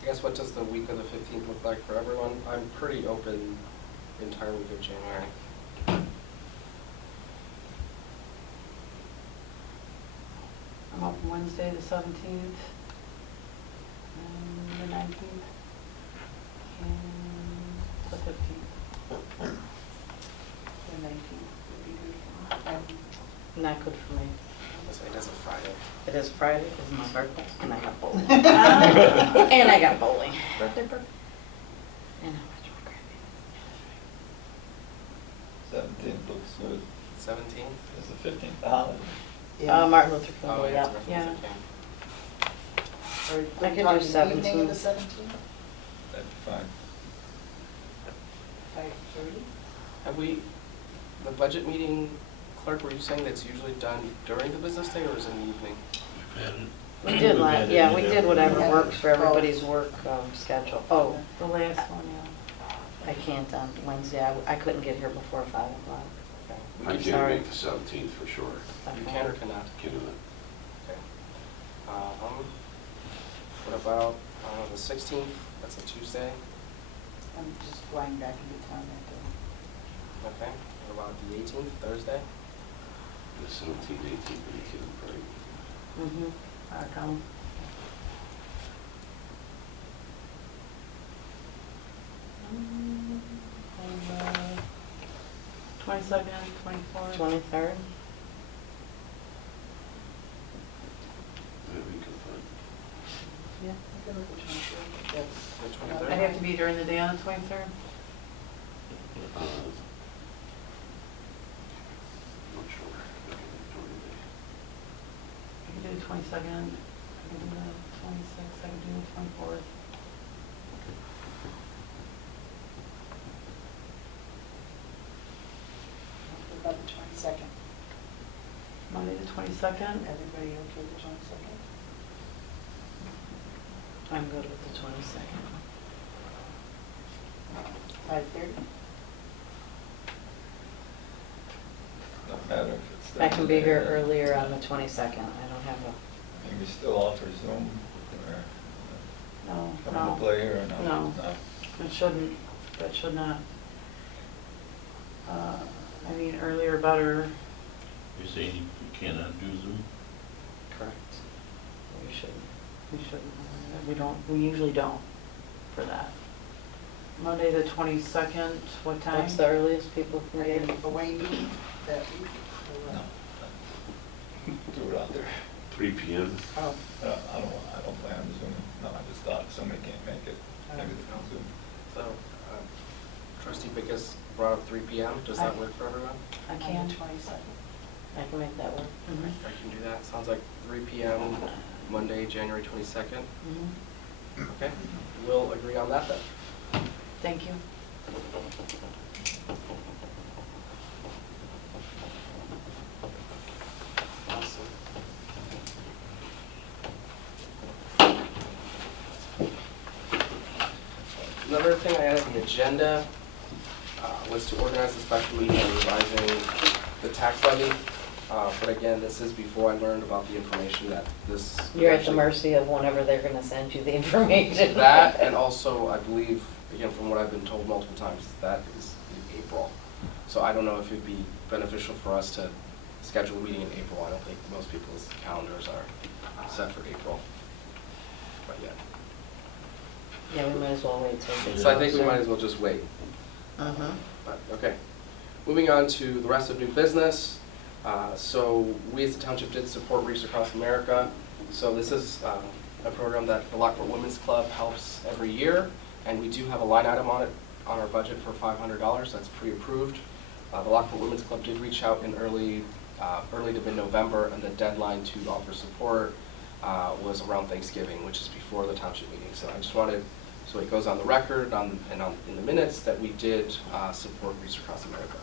I guess what does the week of the 15th look like for everyone? I'm pretty open the entire week of January. I'm open Wednesday, the 17th, and the 19th, and the 15th. The 19th would be good for me. Not good for me. It is a Friday. It is Friday, it's my birthday, and I got bowling. And I got bowling. Birthday. And I watch my grandbaby. 17th looks good. 17th? It's the 15th holiday. Martin Luther King Oh, Day, yeah. yeah. it's Martin Luther King. Or I could do talking evening of 17th. the 17th, That'd be fine. 5:30? Have we, the budget meeting, Clerk, were you saying that's usually done during the business day or is it in the evening? We've had it. We did, We've had it yeah, we either. did whatever Yeah. works for everybody's work schedule. Oh, The last one, yeah. I can't on Wednesday, I couldn't get here before 5 o'clock. I I'm can't sorry. make the 17th for sure. You can or cannot? Can't do that. Okay. What about the 16th? That's a Tuesday. I'm just flying back into town that day. Okay. What about the 18th, Thursday? The 17th, 18th, 19th, right? Mm-hmm. Our town. And 22nd, 24th. 23rd? Yeah, we can find. Yeah. I can look at 23rd. That's- The I'd 23rd? have to be during the day on the 23rd. I'm not sure. I can do the 22nd, I can do the 26th, I can do the 24th. What about the 22nd? Monday the 22nd. Everybody okay with the 22nd? I'm good with the 22nd. 5:30? Doesn't matter if it's. I can be here during the day. earlier on the 22nd. I don't have a, And we still offer Zoom or No, come no. into play here or no? No. It shouldn't, that should not. I mean, earlier better. You're saying you cannot do Zoom? Correct. We shouldn't, we don't, we usually don't for that. Monday the 22nd, what time? what's the earliest people can Are get? you away meeting that week? or what? No. Do it out there. 3 p.m. Oh, I don't plan on Zoom. No, I just thought if somebody can't make it, maybe they can Zoom. So, Trustee Bickus brought up 3 p.m. Does that work for everyone? I on can. the 22nd. I can make that work. Mhm. I can do that. Sounds like 3 p.m. Monday, January 22nd. Mhm. Okay, we'll agree on that then. Thank you. Awesome. Another thing I had on the agenda was to organize a special meeting on revising the tax levy. But again, this is before I learned about the information that this. You're at the actually- mercy of whenever they're gonna send you the information. That, and also, I believe, again, from what I've been told multiple times, that is in April. So I don't know if it'd be beneficial for us to schedule a meeting in April. I don't think most people's calendars are set for April. But yeah. Yeah, we might as well wait till it gets So I think we closer. might as well just wait. Mhm. But, okay. Moving on to the rest of new business. So we as a township did support Reach Across America. So this is a program that the Lockport Women's Club helps every year. And we do have a line item on it, on our budget for $500. That's pre-approved. The Lockport Women's Club did reach out in early to mid-November, and the deadline to offer support was around Thanksgiving, which is before the township meeting. So I just wanted, so it goes on the record in the minutes that we did support Reach Across America.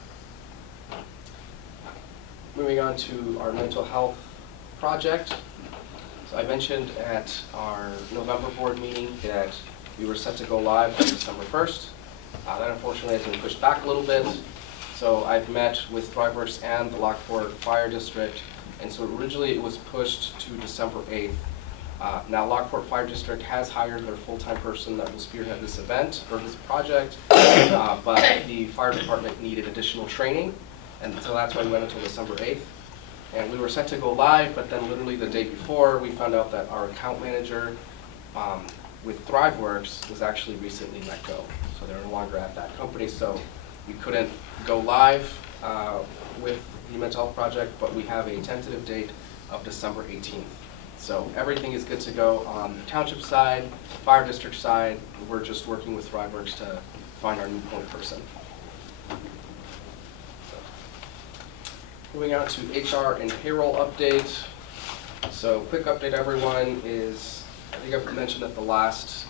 Moving on to our mental health project. So I mentioned at our November board meeting that we were set to go live on December 1st. That unfortunately has been pushed back a little bit. So I've met with ThriveWorks and the Lockport Fire District, and so originally it was pushed to December 8th. Now Lockport Fire District has hired their full-time person that will spearhead this event or this project, but the fire department needed additional training, and so that's why we went until December 8th. And we were set to go live, but then literally the day before, we found out that our account manager with ThriveWorks was actually recently let go. So they're no longer at that company, so we couldn't go live with the mental health project, but we have a tentative date of December 18th. So everything is good to go on the township side, fire district side. We're just working with ThriveWorks to find our new point person. Moving on to HR and payroll update. So quick update, everyone, is I think I've mentioned at the last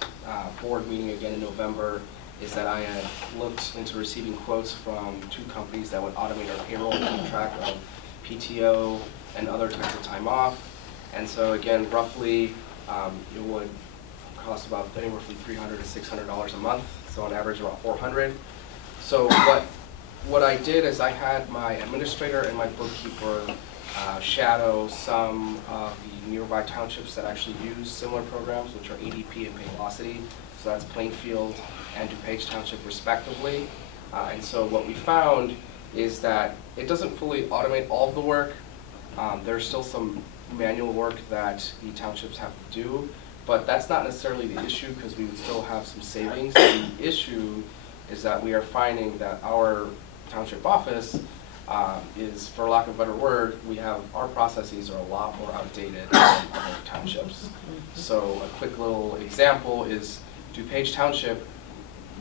board meeting again in November is that I had looked into receiving quotes from 2 companies that would automate our payroll and keep track of PTO and other types of time off. And so again, roughly it would cost about anywhere from $300 to $600 a month. So on average about $400. So what what I did is I had my administrator and my bookkeeper shadow some of the nearby townships that actually use similar programs, which are ADP and Paylocity. So that's Plainfield and DuPage Township respectively. And so what we found is that it doesn't fully automate all of the work. There's still some manual work that the townships have to do, but that's not necessarily the issue because we would still have some savings. The issue is that we are finding that our township office is, for lack of a better word, our processes are a lot more outdated than other townships. So a quick little example is DuPage Township,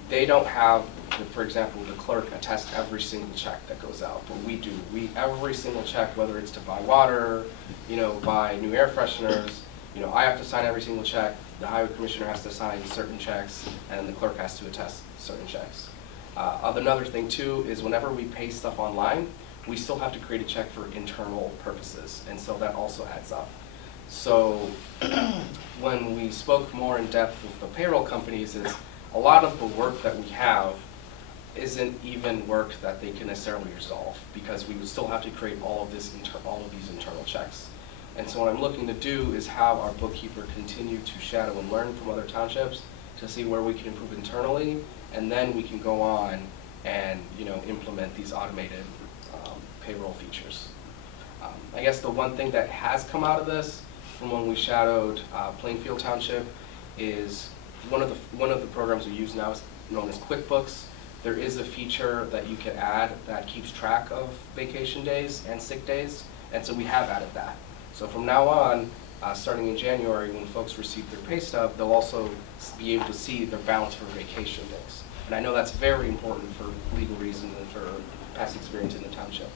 they don't have, for example, the clerk attest every single check that goes out, but we do. Every single check, whether it's to buy water, buy new air fresheners, I have to sign every single check, the highway commissioner has to sign certain checks, and then the clerk has to attest certain checks. Another thing too is whenever we pay stuff online, we still have to create a check for internal purposes, and so that also adds up. So when we spoke more in depth with the payroll companies, is a lot of the work that we have isn't even work that they can necessarily resolve, because we would still have to create all of these internal checks. And so what I'm looking to do is have our bookkeeper continue to shadow and learn from other townships to see where we can improve internally, and then we can go on and implement these automated payroll features. I guess the one thing that has come out of this from when we shadowed Plainfield Township is one of the programs we use now is known as QuickBooks. There is a feature that you can add that keeps track of vacation days and sick days, and so we have added that. So from now on, starting in January, when folks receive their pay stub, they'll also be able to see their balance for vacation days. And I know that's very important for legal reasons and for past experience in the township.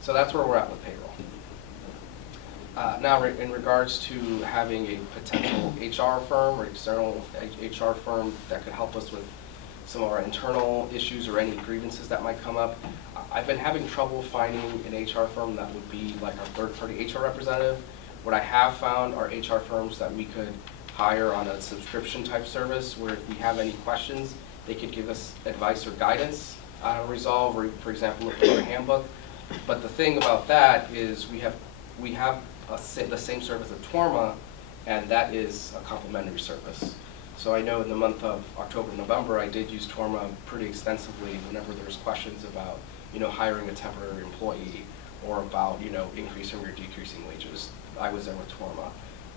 So that's where we're at with payroll. Now, in regards to having a potential HR firm or external HR firm that could help us with some of our internal issues or any grievances that might come up, I've been having trouble finding an HR firm that would be like our third-party HR representative. What I have found are HR firms that we could hire on a subscription type service where if we have any questions, they could give us advice or guidance on a resolve, or for example, look at our handbook. But the thing about that is we have the same service at Twarma, and that is a complimentary service. So I know in the month of October, November, I did use Twarma pretty extensively whenever there was questions about, hiring a temporary employee or about, increasing or decreasing wages. I was there with Twarma.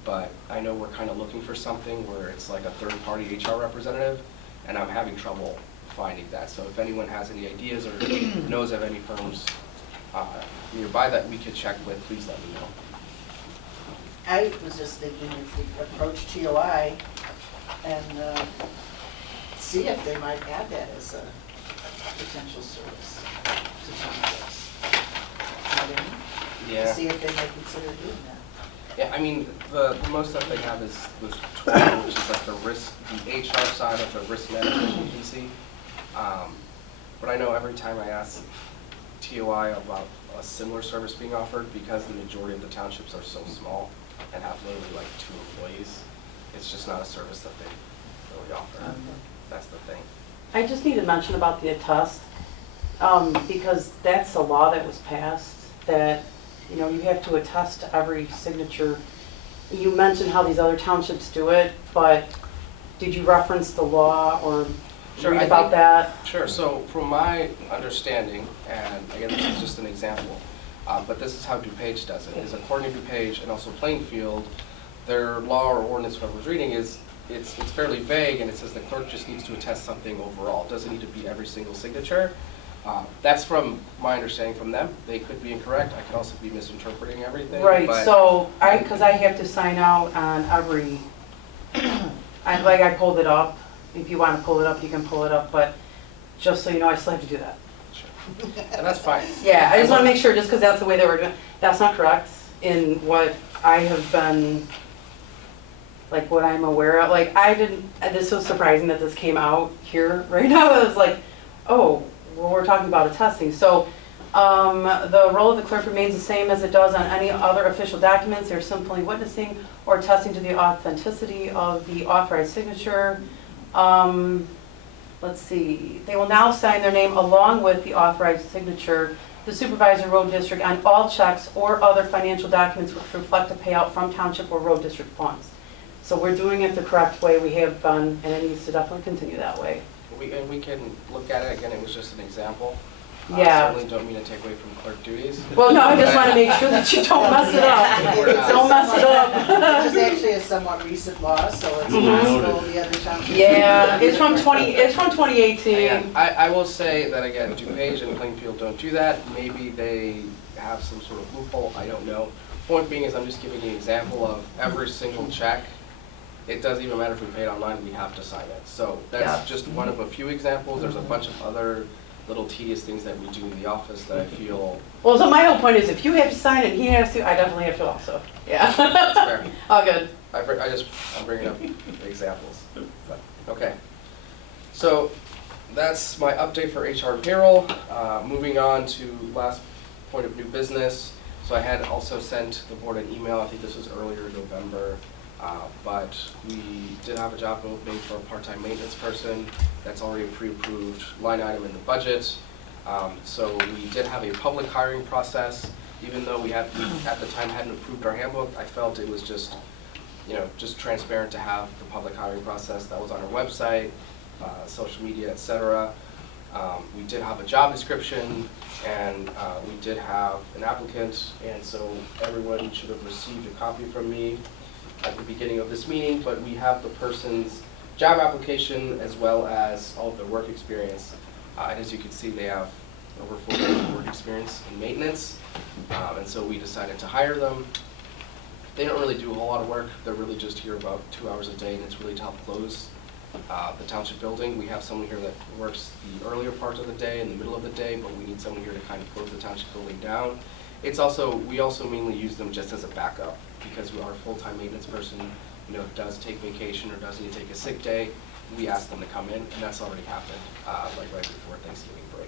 But I know we're kind of looking for something where it's like a third-party HR representative, and I'm having trouble finding that. So if anyone has any ideas or knows of any firms nearby that we could check with, please let me know. I was just thinking if we approach TOI and see if they might add that as a potential service to some of us. You know what I mean? Yeah. See if they might consider doing that. Yeah, I mean, the most stuff they have is with Twarma, which is like the HR side of the risk management agency. But I know every time I ask TOI about a similar service being offered, because the majority of the townships are so small and have literally like 2 employees, it's just not a service that they really offer. That's the thing. I just need to mention about the attest, because that's a law that was passed, that you have to attest to every signature. You mentioned how these other townships do it, but did you reference the law or read about that? Sure, so from my understanding, and again, this is just an example, but this is how DuPage does it, is according to DuPage and also Plainfield, their law or ordinance, what I was reading, is it's fairly vague, and it says the clerk just needs to attest something overall. It doesn't need to be every single signature. That's from my understanding from them. They could be incorrect. I could also be misinterpreting everything. Right, but so because I have to sign out on every, I pulled it up. If you want to pull it up, you can pull it up, but just so you know, I still have to do that. Sure. And that's fine. Yeah, I just want to make sure, just because that's the way they were doing, that's not correct in what I have been, like what I'm aware of. Like this was surprising that this came out here right now. I was like, oh, well, we're talking about attesting. So the role of the clerk remains the same as it does on any other official documents. They're simply witnessing or attesting to the authenticity of the authorized signature. let's see, they will now sign their name along with the authorized signature, the supervisor road district, on all checks or other financial documents which reflect a payout from township or road district funds. So we're doing it the correct way, we have been, and it needs to definitely continue that way. And we can look at it, again, it was just an example. Yeah. Certainly don't mean to take away from clerk duties. Well, no, I just want to make sure that you don't mess it up. Don't mess it up. Which is actually a somewhat recent law, so it's Mhm. possible the other townships. Yeah, it's from 2018. Again, I will say that again, DuPage and Plainfield don't do that. Maybe they have some sort of loophole, I don't know. Point being is I'm just giving you an example of every single check. It doesn't even matter if we pay it online, we have to sign it. So Yeah. that's just one of a few examples. There's a bunch of other little tedious things that we do in the office that I feel. Well, so my whole point is, if you have to sign it and he has to, I definitely have to also. Yeah. That's fair. All good. I'm bringing up examples. But, okay. So that's my update for HR payroll. Moving on to last point of new business. So I had also sent the board an email, I think this was earlier in November, but we did have a job opening for a part-time maintenance person. That's already a pre-approved line item in the budget. So we did have a public hiring process. Even though we at the time hadn't approved our handbook, I felt it was just, just transparent to have the public hiring process that was on our website, social media, etc. We did have a job description, and we did have an applicant, and so everyone should have received a copy from me at the beginning of this meeting, but we have the person's job application as well as all of their work experience. And as you can see, they have over 4 years of work experience in maintenance, and so we decided to hire them. They don't really do a whole lot of work. They're really just here about 2 hours a day, and it's really to help close the township building. We have someone here that works the earlier part of the day and the middle of the day, but we need someone here to kind of close the township building down. We also mainly use them just as a backup because our full-time maintenance person, does take vacation or does need to take a sick day. We ask them to come in, and that's already happened, like right before Thanksgiving break.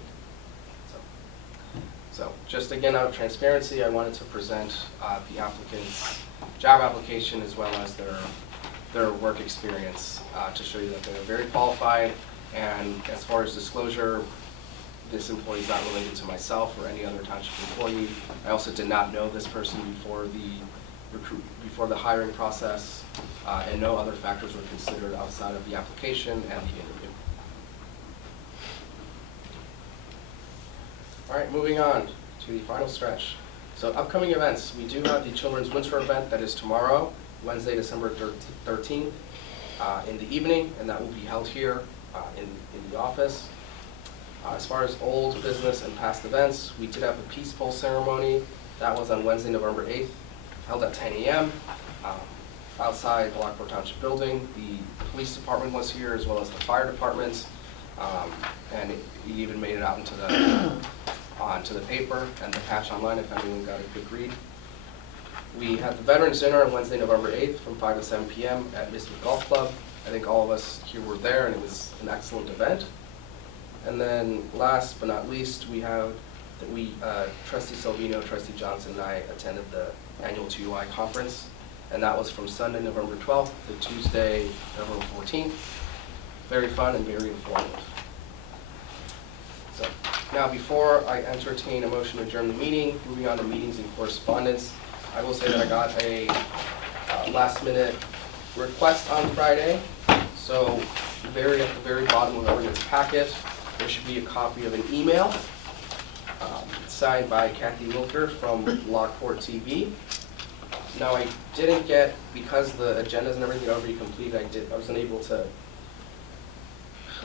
So just again, out of transparency, I wanted to present the applicant's job application as well as their work experience to show you that they're very qualified. And as far as disclosure, this employee is not related to myself or any other township employee. I also did not know this person before the hiring process, and no other factors were considered outside of the application and the interview. All right, moving on to the final stretch. So upcoming events, we do have the Children's Winter event that is tomorrow, Wednesday, December 13th, in the evening, and that will be held here in the office. As far as old business and past events, we did have a peace pole ceremony. That was on Wednesday, November 8th, held at 10 a.m. Outside the Lockport Township building. The police department was here as well as the fire department, and it even made it out onto the paper and the patch online if anyone got a quick read. We had the Veterans Dinner on Wednesday, November 8th from 5 to 7 p.m. at Mystic Golf Club. I think all of us here were there, and it was an excellent event. And then last but not least, Trustee Salvino, Trustee Johnson, and I attended the annual TUI conference, and that was from Sunday, November 12th to Tuesday, November 14th. Very fun and very informative. So now, before I entertain a motion to adjourn the meeting, moving on to meetings and correspondence, I will say that I got a last-minute request on Friday. So at the very bottom of everyone's packet, there should be a copy of an email signed by Kathy Wilker from Lockport TV. Now I didn't get, because the agendas and everything are already complete, I wasn't able to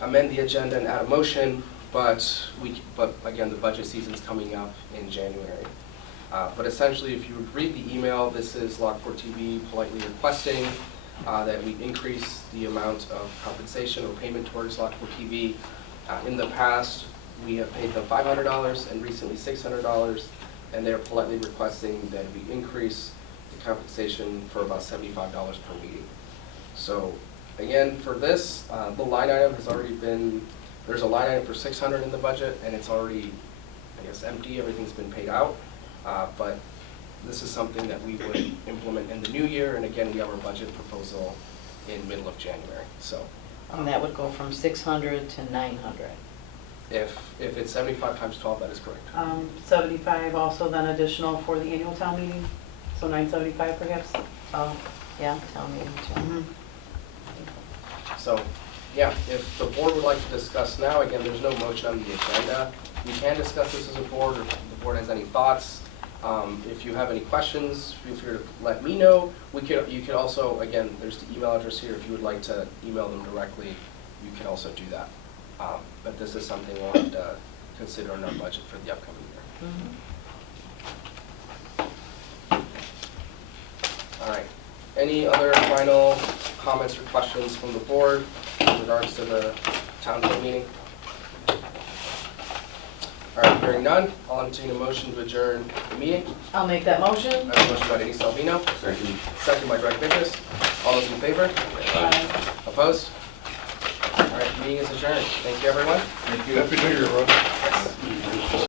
amend the agenda and add a motion, but again, the budget season's coming up in January. But essentially, if you would read the email, this is Lockport TV politely requesting that we increase the amount of compensation or payment towards Lockport TV. In the past, we have paid them $500 and recently $600, and they're politely requesting that we increase the compensation for about $75 per meeting. So again, for this, the line item has already been, there's a line item for $600 in the budget, and it's already, I guess, empty. Everything's been paid out. But this is something that we would implement in the new year, and again, we have our budget proposal in middle of January. So And that would go from 600 to 900. If it's 75 times 12, that is correct. 75 also then additional for the annual town meeting, so 975 perhaps? Oh, yeah, town meeting too. So, yeah, if the board would like to discuss now, again, there's no motion on the agenda. We can discuss this as a board, or if the board has any thoughts. If you have any questions, feel free to let me know. You could also, again, there's the email address here. If you would like to email them directly, you can also do that. But this is something we'll have to consider in our budget for the upcoming year. All right. Any other final comments or questions from the board in regards to the town board meeting? All right, hearing none, I'll entertain a motion to adjourn the meeting. I'll make that motion. I have a motion by Denise Salvino, second by Greg Bickers. All those in favor? Opposed? All right, meeting is adjourned. Thank you, everyone. Thank you. Happy New Year, Russ. Yes.